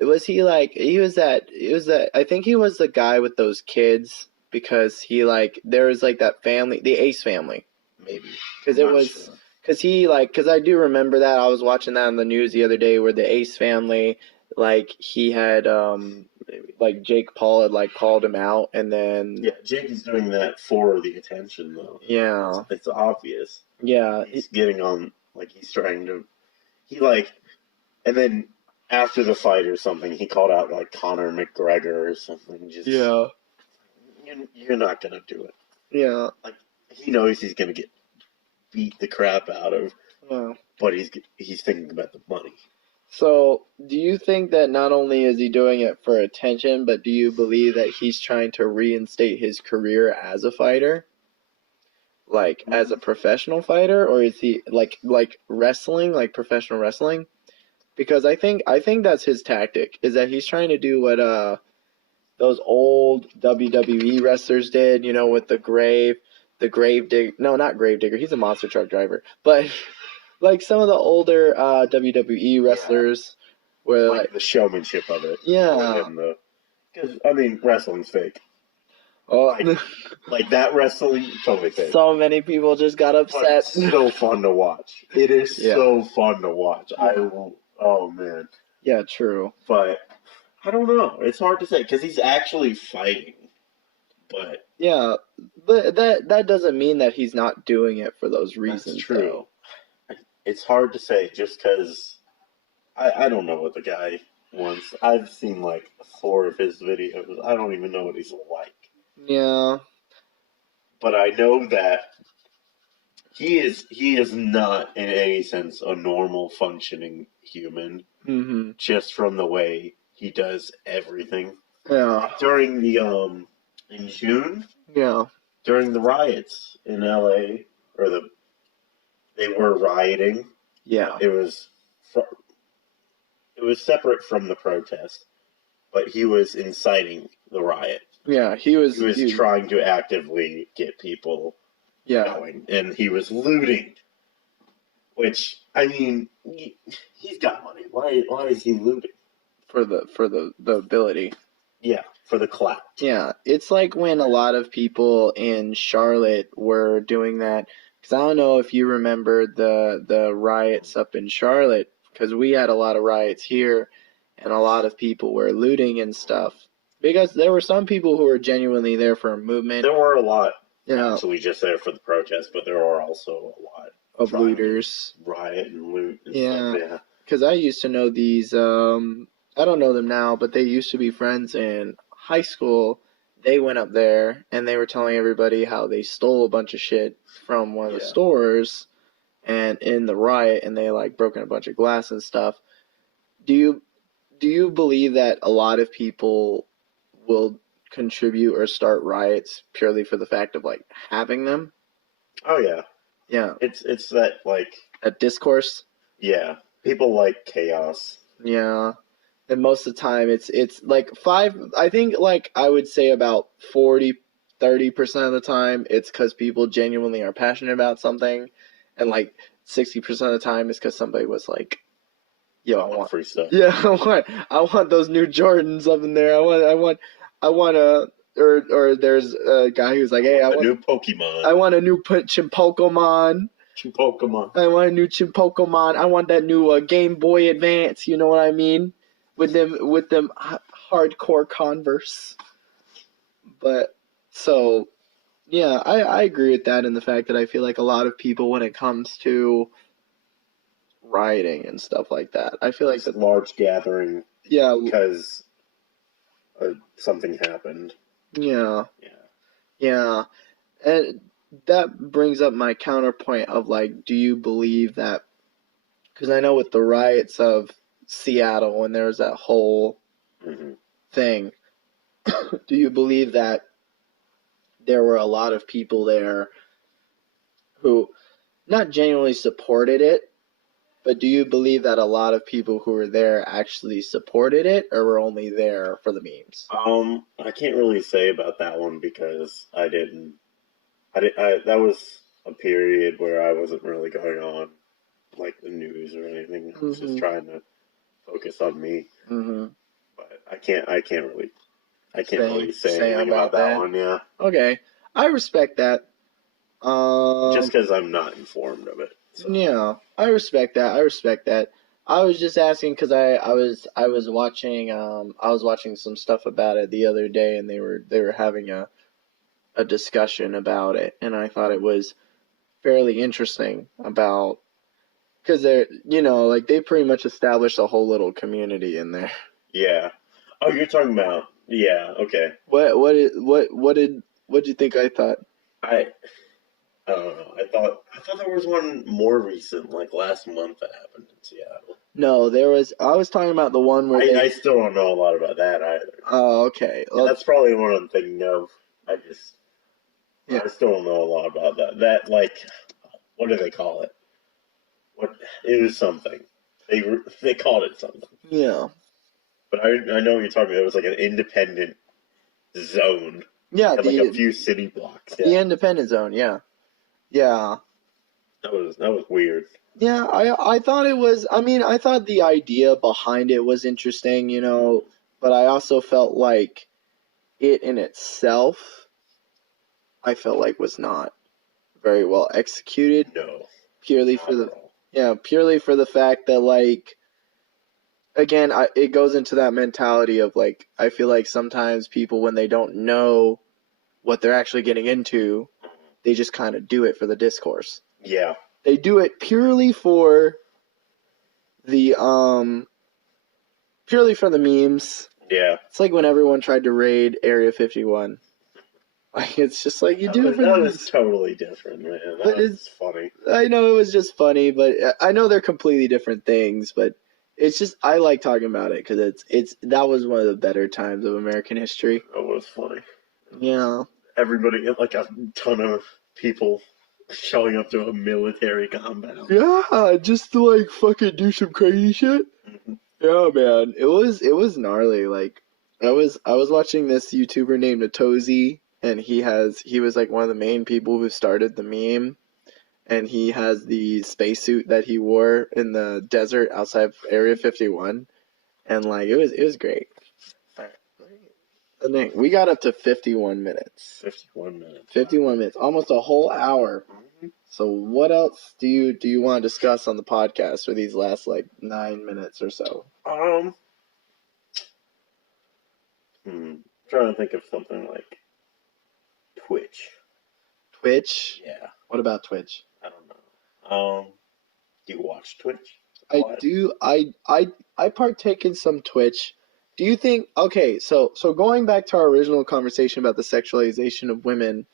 Was he, like... I think he was the guy with those kids, because he, like... There was, like, that family... The Ace family. Maybe. Because it was... Sure. Because I do remember that. I was watching that on the news the other day, where the Ace family, like, he had, like, Jake Paul had, like, called him out, and then... Yeah, Jake is doing that for the attention, though. Yeah. It's obvious. Yeah. He's getting on, like, he's trying to... And then after the fight or something, he called out, like, Conor McGregor or something. Just, yeah. You're not going to do it. Yeah. Like, he knows he's going to get beat the crap out of, Yeah. but he's thinking about the money. So, do you think that not only is he doing it for attention, but do you believe that he's trying to reinstate his career as a fighter? Like, as a professional fighter? Or is he, like wrestling, like professional wrestling? Because I think that's his tactic, is that he's trying to do what, those old WWE wrestlers did, with the grave digger. No, not grave digger. He's a monster truck driver. But like some of the older WWE wrestlers were Like the showmanship of it. yeah. Because, wrestling's fake. Oh, Like that wrestling, totally fake. so many people just got upset. But it's so fun to watch. It is so fun to watch. Oh man. Yeah, true. But I don't know. It's hard to say because he's actually fighting. But yeah, but that doesn't mean that he's not doing it for those reasons. That's true. Though. It's hard to say just because I don't know what the guy wants. I've seen like 4 of his videos. I don't even know what he's like. Yeah. But I know that he is not in any sense a normal functioning human. Mm-hmm. Just from the way he does everything. Yeah. During the in June. Yeah. During the riots in LA, they were rioting. Yeah. It was separate from the protest, but he was inciting the riot. Yeah, he was trying to actively get people going, and he was looting. Which he's got money. Why is he looting? For the ability. Yeah, for the clout. Yeah, it's like when a lot of people in Charlotte were doing that. Because I don't know if you remember the riots up in Charlotte, because we had a lot of riots here, and a lot of people were looting and stuff. Because there were some people who were genuinely there for a movement. There were a lot actually just there for the protest, but there are also a lot of looters. Riot and loot and stuff, yeah. Because I used to know these, I don't know them now, but they used to be friends in high school. They went up there, and they were telling everybody how they stole a bunch of shit from one of the stores and in the riot, and they, like, broken a bunch of glass and stuff. Do you believe that a lot of people will contribute or start riots purely for the fact of, like, having them? Oh, yeah. Yeah. It's that, like... a discourse? Yeah. People like chaos. Yeah. And most of the time, it's like I think, like, I would say about 40-30% of the time, it's because people genuinely are passionate about something. And, like, 60% of the time, it's because somebody was like, yo, I want free stuff. Yeah, I want those new Jordans up in there. I want a... Or there's a guy who's like, hey, I want a new Pokemon. I want a new Chimpokemon. I want a new Chimpokemon. I want that new Game Boy Advance. You know what I mean? With them hardcore Converse. But so, yeah, I agree with that in the fact that I feel like a lot of people, when it comes to rioting and stuff like that, I feel like that large gathering. Yeah, because something happened. Yeah. And that brings up my counterpoint of, like, do you believe that, because I know with the riots of Seattle, when there was that whole thing, do you believe that there were a lot of people there who not genuinely supported it, but do you believe that a lot of people who were there actually supported it, or were only there for the memes? I can't really say about that one because I that was a period where I wasn't really going on, like, the news or anything. I was just trying to focus on me. But I can't really say anything about that one. Yeah. Okay, I respect that. Just because I'm not informed of it. So. Yeah, I respect that. I was just asking because I was watching some stuff about it the other day, and they were having a discussion about it, and I thought it was fairly interesting about, because they're, like, they pretty much established a whole little community in there. Yeah. Oh, you're talking about, yeah, okay. What did you think I thought? I don't know. I thought there was one more recent, like last month, that happened in Seattle. No, I was talking about the one where I still don't know a lot about that either. Oh, okay. And that's probably one I'm thinking of. Yeah. I still don't know a lot about that. That, like, what do they call it? It was something. They called it something. Yeah. But I know what you're talking about. It was like an independent zone. Yeah, Had like a few city blocks. The independent zone, yeah. Yeah. That was weird. Yeah, I thought it was, I thought the idea behind it was interesting, but I also felt like it in itself, I felt like was not very well executed. No. Purely for the fact that, like, again, it goes into that mentality of, like, I feel like sometimes people, when they don't know what they're actually getting into, they just kind of do it for the discourse. Yeah. They do it purely for the memes. Yeah. It's like when everyone tried to raid Area 51. Like, it's just like, you do it for that was totally different, man. That was funny. I know it was just funny, but I know they're completely different things, but it's just, I like talking about it because that was one of the better times of American history. That was funny. Yeah. Everybody, like a ton of people showing up to a military compound. Yeah, just to, like, fucking do some crazy shit. Mm-hmm. Yeah, man. It was gnarly. Like, I was watching this YouTuber named Atozy, and he was like one of the main people who started the meme, and he has the spacesuit that he wore in the desert outside of Area 51, and, like, it was great. We got up to 51 minutes. 51 minutes. 51 minutes, almost a whole hour. So what else do you want to discuss on the podcast for these last, like, 9 minutes or so? Trying to think of something like Twitch. Twitch? Yeah. What about Twitch? I don't know. Do you watch Twitch? I do. I partake in some Twitch. Do you think? Okay, so going back to our original conversation about the sexualization of women.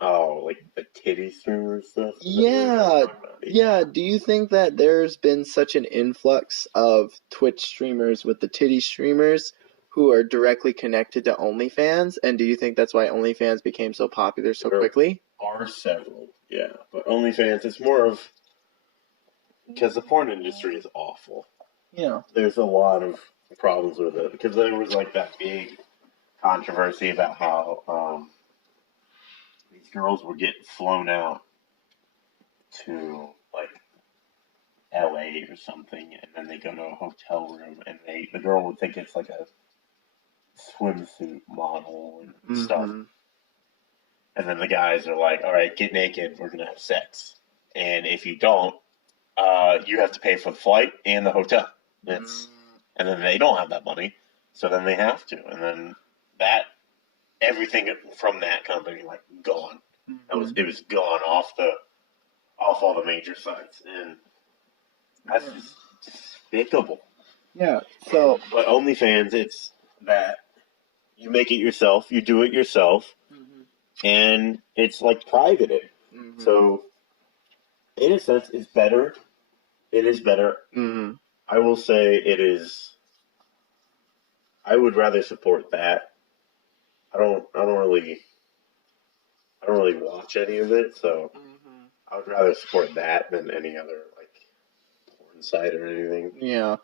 Oh, like the titty streamer stuff? Yeah. Yeah. Do you think that there's been such an influx of Twitch streamers with the titty streamers who are directly connected to OnlyFans? And do you think that's why OnlyFans became so popular so quickly? There are several, yeah. But OnlyFans, it's more of... Because the porn industry is awful. Yeah. There's a lot of problems with it. Because there was, like, that big controversy about how these girls were getting flown out to, like, LA or something, and then they go to a hotel room, and the girl would think it's like a swimsuit model and stuff. And then the guys are like, all right, get naked, we're going to have sex. And if you don't, you have to pay for the flight and the hotel. And then they don't have that money, so then they have to. And then everything from that company, like, gone. It was gone off all the major sites. And that's just despicable. Yeah, so... But OnlyFans, it's that you make it yourself, you do it yourself, and it's, like, privated. So, in a sense, it's better. It is better. I will say it is... I would rather support that. I don't really watch any of it, so I would rather support that than any other, like, porn site or anything. Yeah.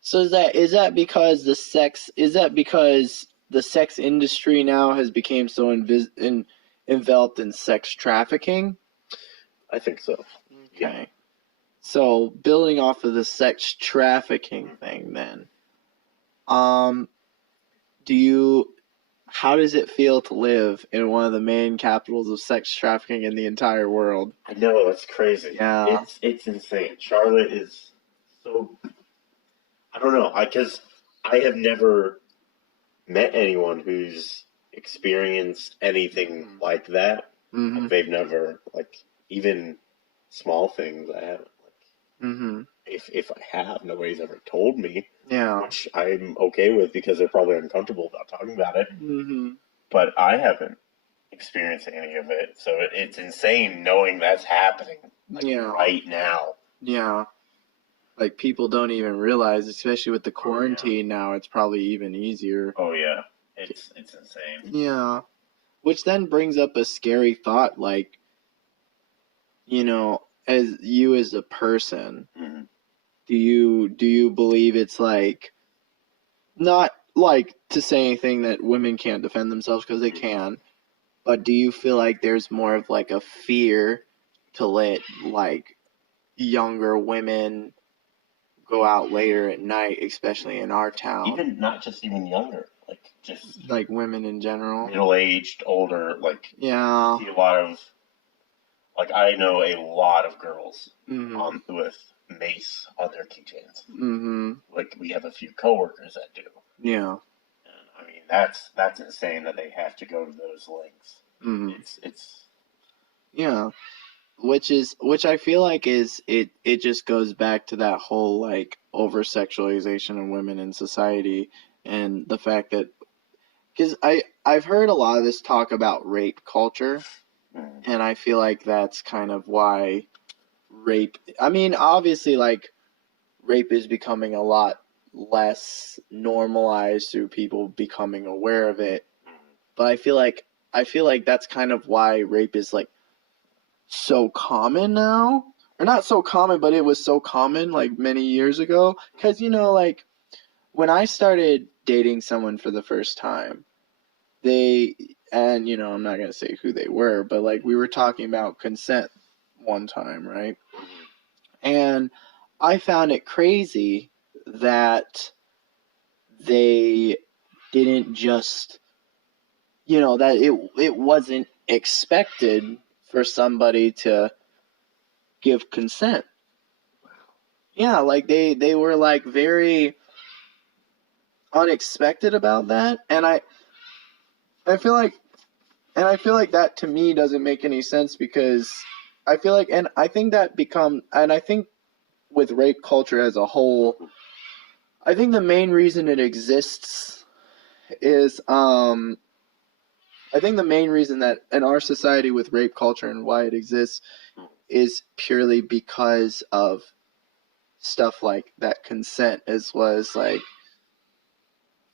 So is that because the sex industry now has become so enveloped in sex trafficking? I think so. Okay. Yeah. So building off of the sex trafficking thing, then, how does it feel to live in one of the main capitals of sex trafficking in the entire world? I know, that's crazy. Yeah. It's insane. Charlotte is so... I don't know, because I have never met anyone who's experienced anything like that. Like, they've never, like, even small things I haven't, like, if I have, nobody's ever told me. Yeah. Which I'm okay with because they're probably uncomfortable about talking about it. But I haven't experiencing any of it. So it's insane knowing that's happening right now. Yeah. Like, people don't even realize, especially with the quarantine now, it's probably even easier. Oh, yeah. It's insane. Yeah. Which then brings up a scary thought, like, you know, as a person, Mm-hmm. do you believe it's like, not like to say anything that women can't defend themselves, because they can, but do you feel like there's more of like a fear to let like younger women go out later at night, especially in our town? Even not just even younger, like just like women in general. Middle-aged, older, like Yeah. you see a lot of, like I know a lot of girls with mace on their keychains. Mm-hmm. Like we have a few coworkers that do. Yeah. And I mean that's insane that they have to go to those lengths. Mm-hmm. It's yeah. Which I feel like it just goes back to that whole like over sexualization of women in society, and the fact that, because I've heard a lot of this talk about rape culture, and I feel like that's kind of why rape, I mean, obviously, like, rape is becoming a lot less normalized through people becoming aware of it, but I feel like that's kind of why rape is like so common now, or not so common, but it was so common like many years ago, because like when I started dating someone for the first time, and I'm not gonna say who they were, but like we were talking about consent one time, right? And I found it crazy that they didn't just, that it wasn't expected for somebody to give consent. Yeah, like they were like very unexpected about that, and I feel like that to me doesn't make any sense, because I feel like, and I think with rape culture as a whole, I think the main reason it exists is I think the main reason that in our society with rape culture and why it exists is purely because of stuff like that consent, as was like,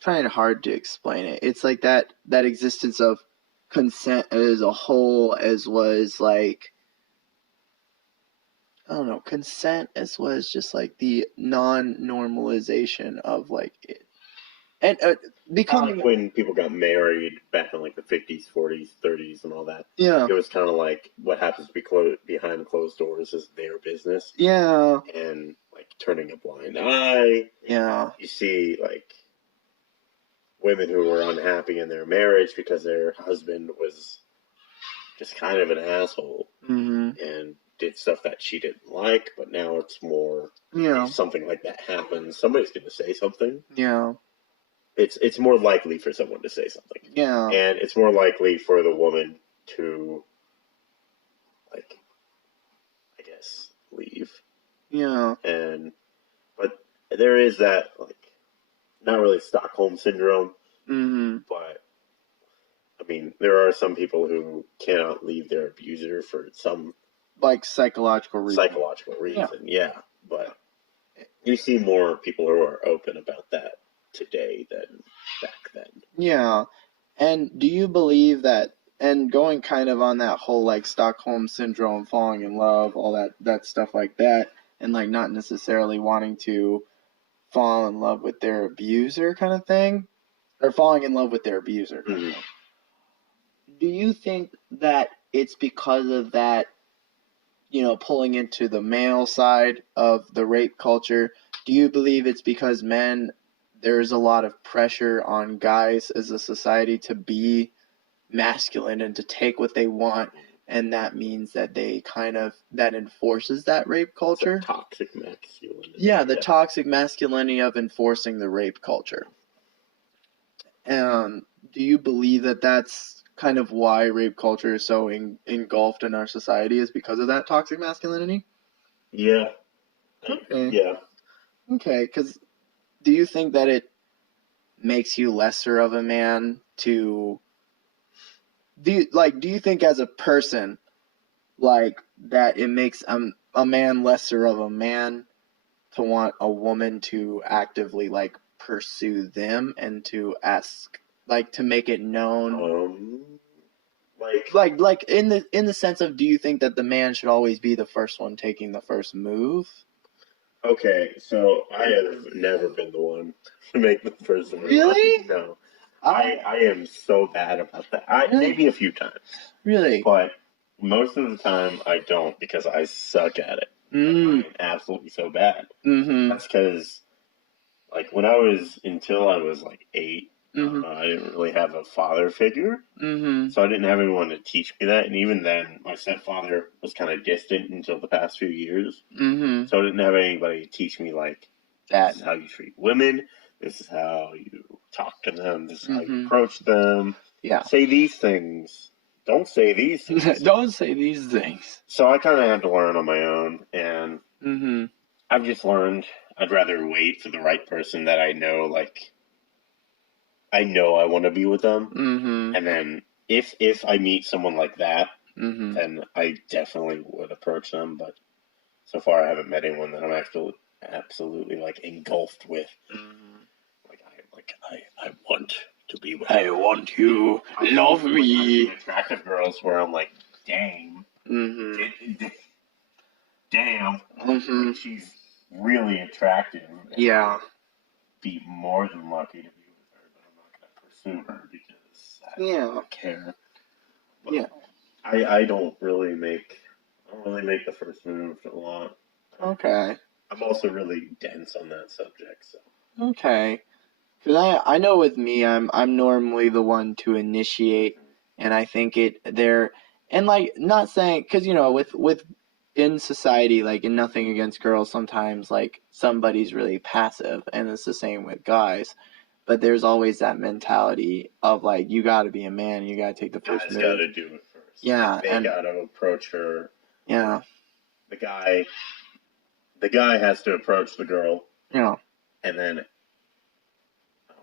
trying hard to explain it. It's like that existence of consent as a whole, as was like, I don't know, consent as was just like the non-normalization of like it, and becoming like when people got married back in like the 50s, 40s, 30s, and all that. Yeah. It was kind of like what happens behind closed doors is their business. Yeah. And like turning a blind eye. Yeah. You see like women who were unhappy in their marriage because their husband was just kind of an asshole and did stuff that she didn't like, but now it's more, if something like that happens, somebody's going to say something. Yeah. It's more likely for someone to say something. Yeah. And it's more likely for the woman to, like, I guess, leave. Yeah. But there is that, like, not really Stockholm syndrome, but I mean, there are some people who cannot leave their abuser for some like psychological reason. Yeah. But you see more people who are open about that today than back then. Yeah. And do you believe that, and going kind of on that whole like Stockholm syndrome, falling in love, all that stuff like that, and like not necessarily wanting to fall in love with their abuser kind of thing, or falling in love with their abuser kind of thing. Do you think that it's because of that, pulling into the male side of the rape culture? Do you believe it's because there's a lot of pressure on guys as a society to be masculine and to take what they want, and that means that they that enforces that rape culture? It's toxic masculinity. Yeah, the toxic masculinity of enforcing the rape culture. Do you believe that that's kind of why rape culture is so engulfed in our society, is because of that toxic masculinity? Yeah. Okay. Yeah. Okay, because do you think that it makes you lesser of a man to do you think as a person, like, that it makes a man lesser of a man to want a woman to actively, like, pursue them and to ask, like, to make it known? Like in the sense of, do you think that the man should always be the first one taking the first move? Okay, so I have never been the one to make the first move. Really? No. I am so bad about that. Really? Maybe a few times. Really? But most of the time I don't because I suck at it. I'm absolutely so bad. Mm-hmm. That's because, like, until I was like 8, I didn't really have a father figure. Mm-hmm. So I didn't have anyone to teach me that. And even then, my stepfather was kind of distant until the past few years. Mm-hmm. So I didn't have anybody to teach me, like, this is how you treat women. This is how you talk to them. This is how you approach them. Yeah. Say these things. Don't say these things. Don't say these things. So I kind of had to learn on my own. And I've just learned I'd rather wait for the right person that I know, like, I know I want to be with them. Mm-hmm. And then if I meet someone like that, Mm-hmm. then I definitely would approach them. But so far, I haven't met anyone that I'm absolutely like engulfed with. I want to be with. I want you. Love me. Attractive girls where I'm like, dang, damn, she's really attractive. Yeah. Be more than lucky to be with her, but I'm not going to pursue her because I don't care. But Yeah. I don't really make the first move a lot. Okay. I'm also really dense on that subject, so. Okay. Because I know with me, I'm normally the one to initiate, and I think and, like, not saying, because, with in society, like, and nothing against girls, sometimes, like, somebody's really passive, and it's the same with guys, but there's always that mentality of, like, you gotta be a man, you gotta take the first move. Guys gotta do it first. Yeah. They gotta approach her. Yeah. The guy has to approach the girl. Yeah. And then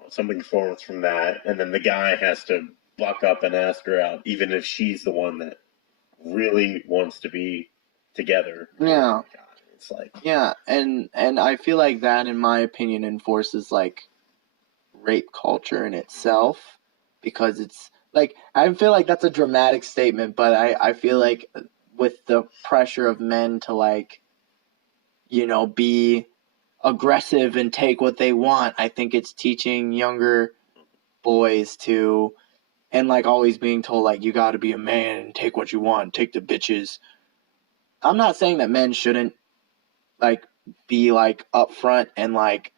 something forms from that, and then the guy has to buck up and ask her out, even if she's the one that really wants to be together. Yeah. It's like, yeah, and I feel like that, in my opinion, enforces, like, rape culture in itself, because it's like, I feel like that's a dramatic statement, but I feel like with the pressure of men to, like, be aggressive and take what they want, I think it's teaching younger boys to, and, like, always being told, like, you gotta be a man and take what you want, take the bitches. I'm not saying that men shouldn't, like, be, like, upfront and, like,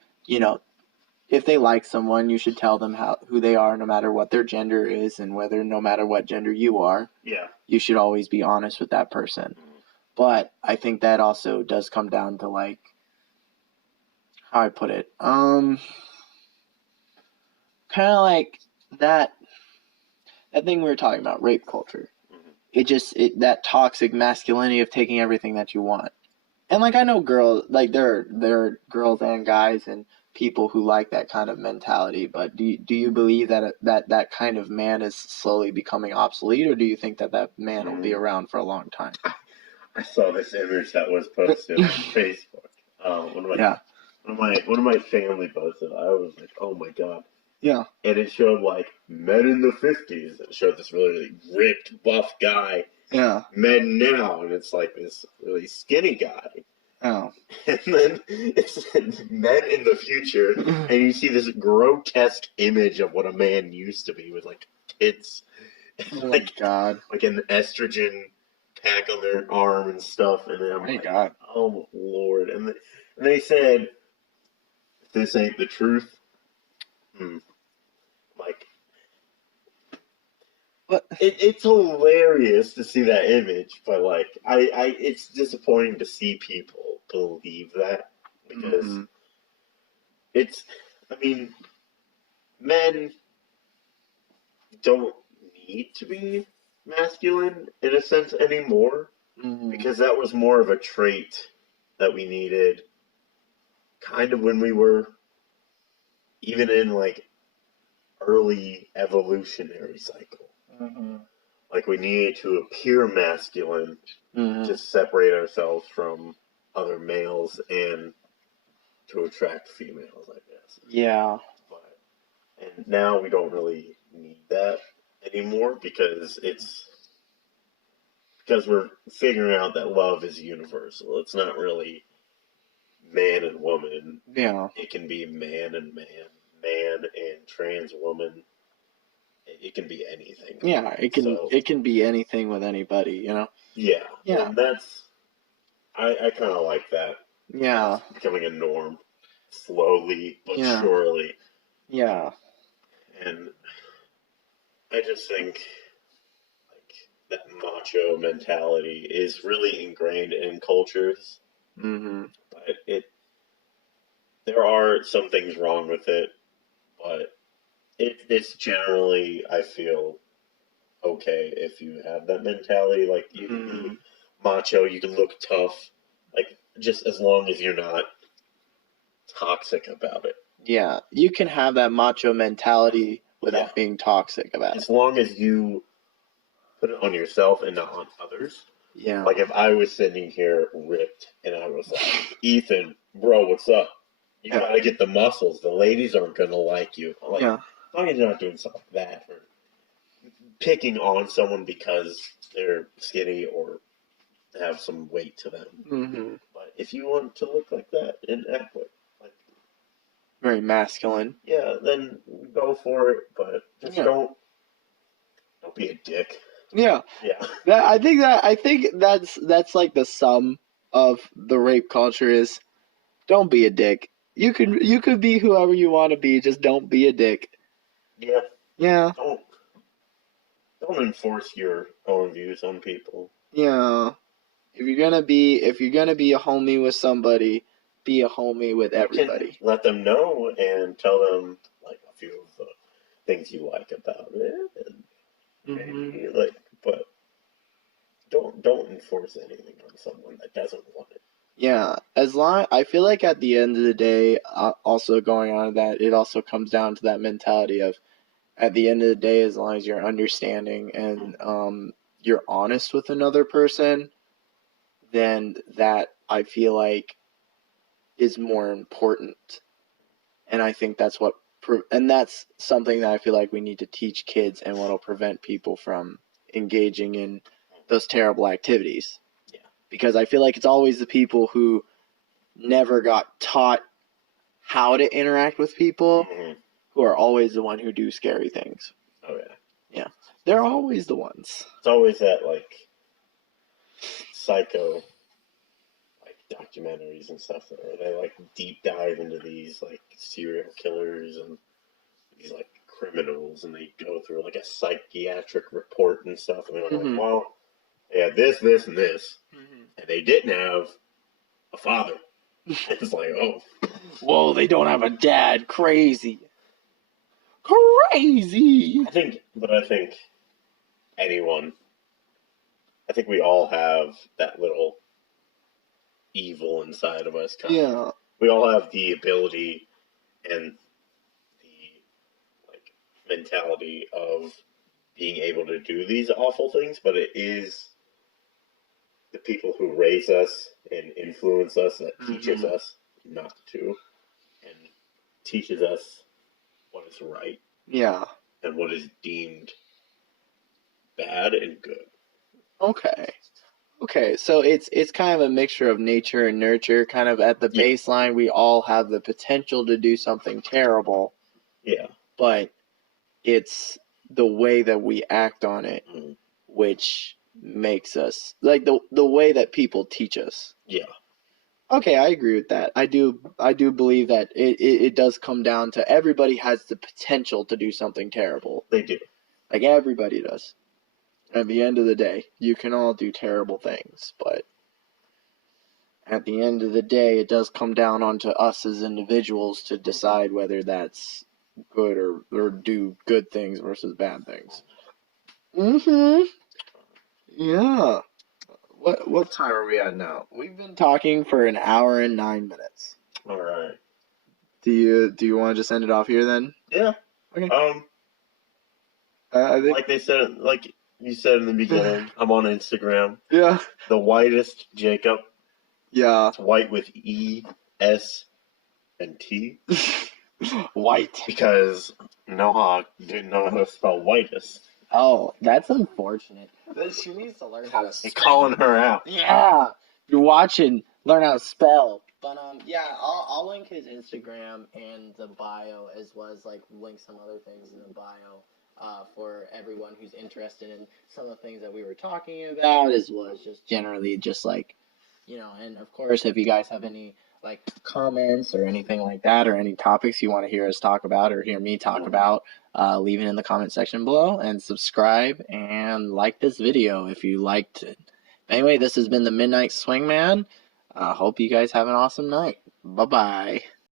if they like someone, you should tell them who they are, no matter what their gender is, and no matter what gender you are. Yeah. You should always be honest with that person. But I think that also does come down to, like, how I put it, kind of like that thing we were talking about, rape culture. That toxic masculinity of taking everything that you want. And, like, I know girls, like, there are girls and guys and people who like that kind of mentality, but do you believe that kind of man is slowly becoming obsolete, or do you think that man will be around for a long time? I saw this image that was posted on Facebook. One of my family posted. I was like, oh my god. Yeah. And it showed, like, men in the 50s. It showed this really ripped, buff guy. Yeah. Men now, and it's like this really skinny guy. Oh. And then it's men in the future, and you see this grotesque image of what a man used to be with, like, tits. Oh my god. Like an estrogen pack on their arm and stuff. And then I'm like, god. oh Lord. And they said, if this ain't the truth, like, what? It's hilarious to see that image, but, like, it's disappointing to see people believe that, because men don't need to be masculine in a sense anymore, because that was more of a trait that we needed kind of when we were even in, like, early evolutionary cycle. like we need to appear masculine to separate ourselves from other males and to attract females, I guess. Yeah. And now we don't really need that anymore because we're figuring out that love is universal. It's not really man and woman. Yeah. It can be man and man, man and trans woman. It can be anything. Yeah, it can be anything with anybody, you know? Yeah. Yeah. And that's I kinda like that. Yeah. It's becoming a norm. Slowly but Yeah. surely. Yeah. And I just think that macho mentality is really ingrained in cultures. But there are some things wrong with it, but it's generally, I feel, okay if you have that mentality. Like, you can be macho, you can look tough, like, just as long as you're not toxic about it. Yeah, you can have that macho mentality without being toxic about it. As long as you put it on yourself and not on others. Yeah. Like, if I was sitting here ripped and I was like, Ethan, bro, what's up? You gotta get the muscles. The ladies aren't gonna like you. Like, as long as you're not doing stuff like that, or picking on someone because they're skinny or have some weight to them. But if you want to look like that and act like very masculine, then go for it. But just don't be a dick. Yeah. I think that's like the sum of the rape culture is don't be a dick. You could be whoever you want to be, just don't be a dick. Yeah. Yeah. Don't enforce your own views on people. Yeah. If you're gonna be a homie with somebody, be a homie with everybody. Let them know and tell them like a few of the things you like about it, and maybe but don't enforce anything on someone that doesn't want it. Yeah, I feel like at the end of the day, also going on that, it also comes down to that mentality of, at the end of the day, as long as you're understanding and you're honest with another person, then that I feel like is more important. And I think that's that's something that I feel like we need to teach kids, and what'll prevent people from engaging in those terrible activities. Yeah. Because I feel like it's always the people who never got taught how to interact with people who are always the one who do scary things. Oh yeah. Yeah. They're always the ones. It's always that like psycho documentaries and stuff where they like deep dive into these like serial killers and these like criminals, and they go through like a psychiatric report and stuff, and they're like, well, they had this, and this, and they didn't have a father. It's like, oh, whoa, they don't have a dad. Crazy. I think we all have that little evil inside of us. Yeah. We all have the ability and the mentality of being able to do these awful things, but it is the people who raise us and influence us that teaches us not to, and teaches us what is right. Yeah. And what is deemed bad and good. Okay, so it's kind of a mixture of nature and nurture. Kind of at the baseline, we all have the potential to do something terrible. Yeah. But it's the way that we act on it, which makes us, like, the way that people teach us. Yeah. Okay, I agree with that. I do believe that it does come down to everybody has the potential to do something terrible. They do. Like, everybody does. At the end of the day, you can all do terrible things, but at the end of the day, it does come down onto us as individuals to decide whether that's good or do good things versus bad things. Yeah. What time are we at now? We've been talking for an hour and 9 minutes. All right. Do you want to just end it off here then? Yeah. Okay. I think, like they said, you said in the beginning, I'm on Instagram. Yeah. The whitest Jacob. Yeah. It's white with E, S, and T. White. Because Noah didn't know how to spell whitest. Oh, that's unfortunate. She needs to learn how to You're spell. calling her out. Yeah. You're watching, learn how to spell. But yeah, I'll link his Instagram and the bio, as well as like link some other things in the bio for everyone who's interested in some of the things that we were talking about, as well as just generally just like, you know. And of course, if you guys have any like comments or anything like that, or any topics you want to hear us talk about or hear me talk about, leave it in the comment section below, and subscribe and like this video if you liked it. Anyway, this has been the Midnight Swingman. Hope you guys have an awesome night. Bye-bye.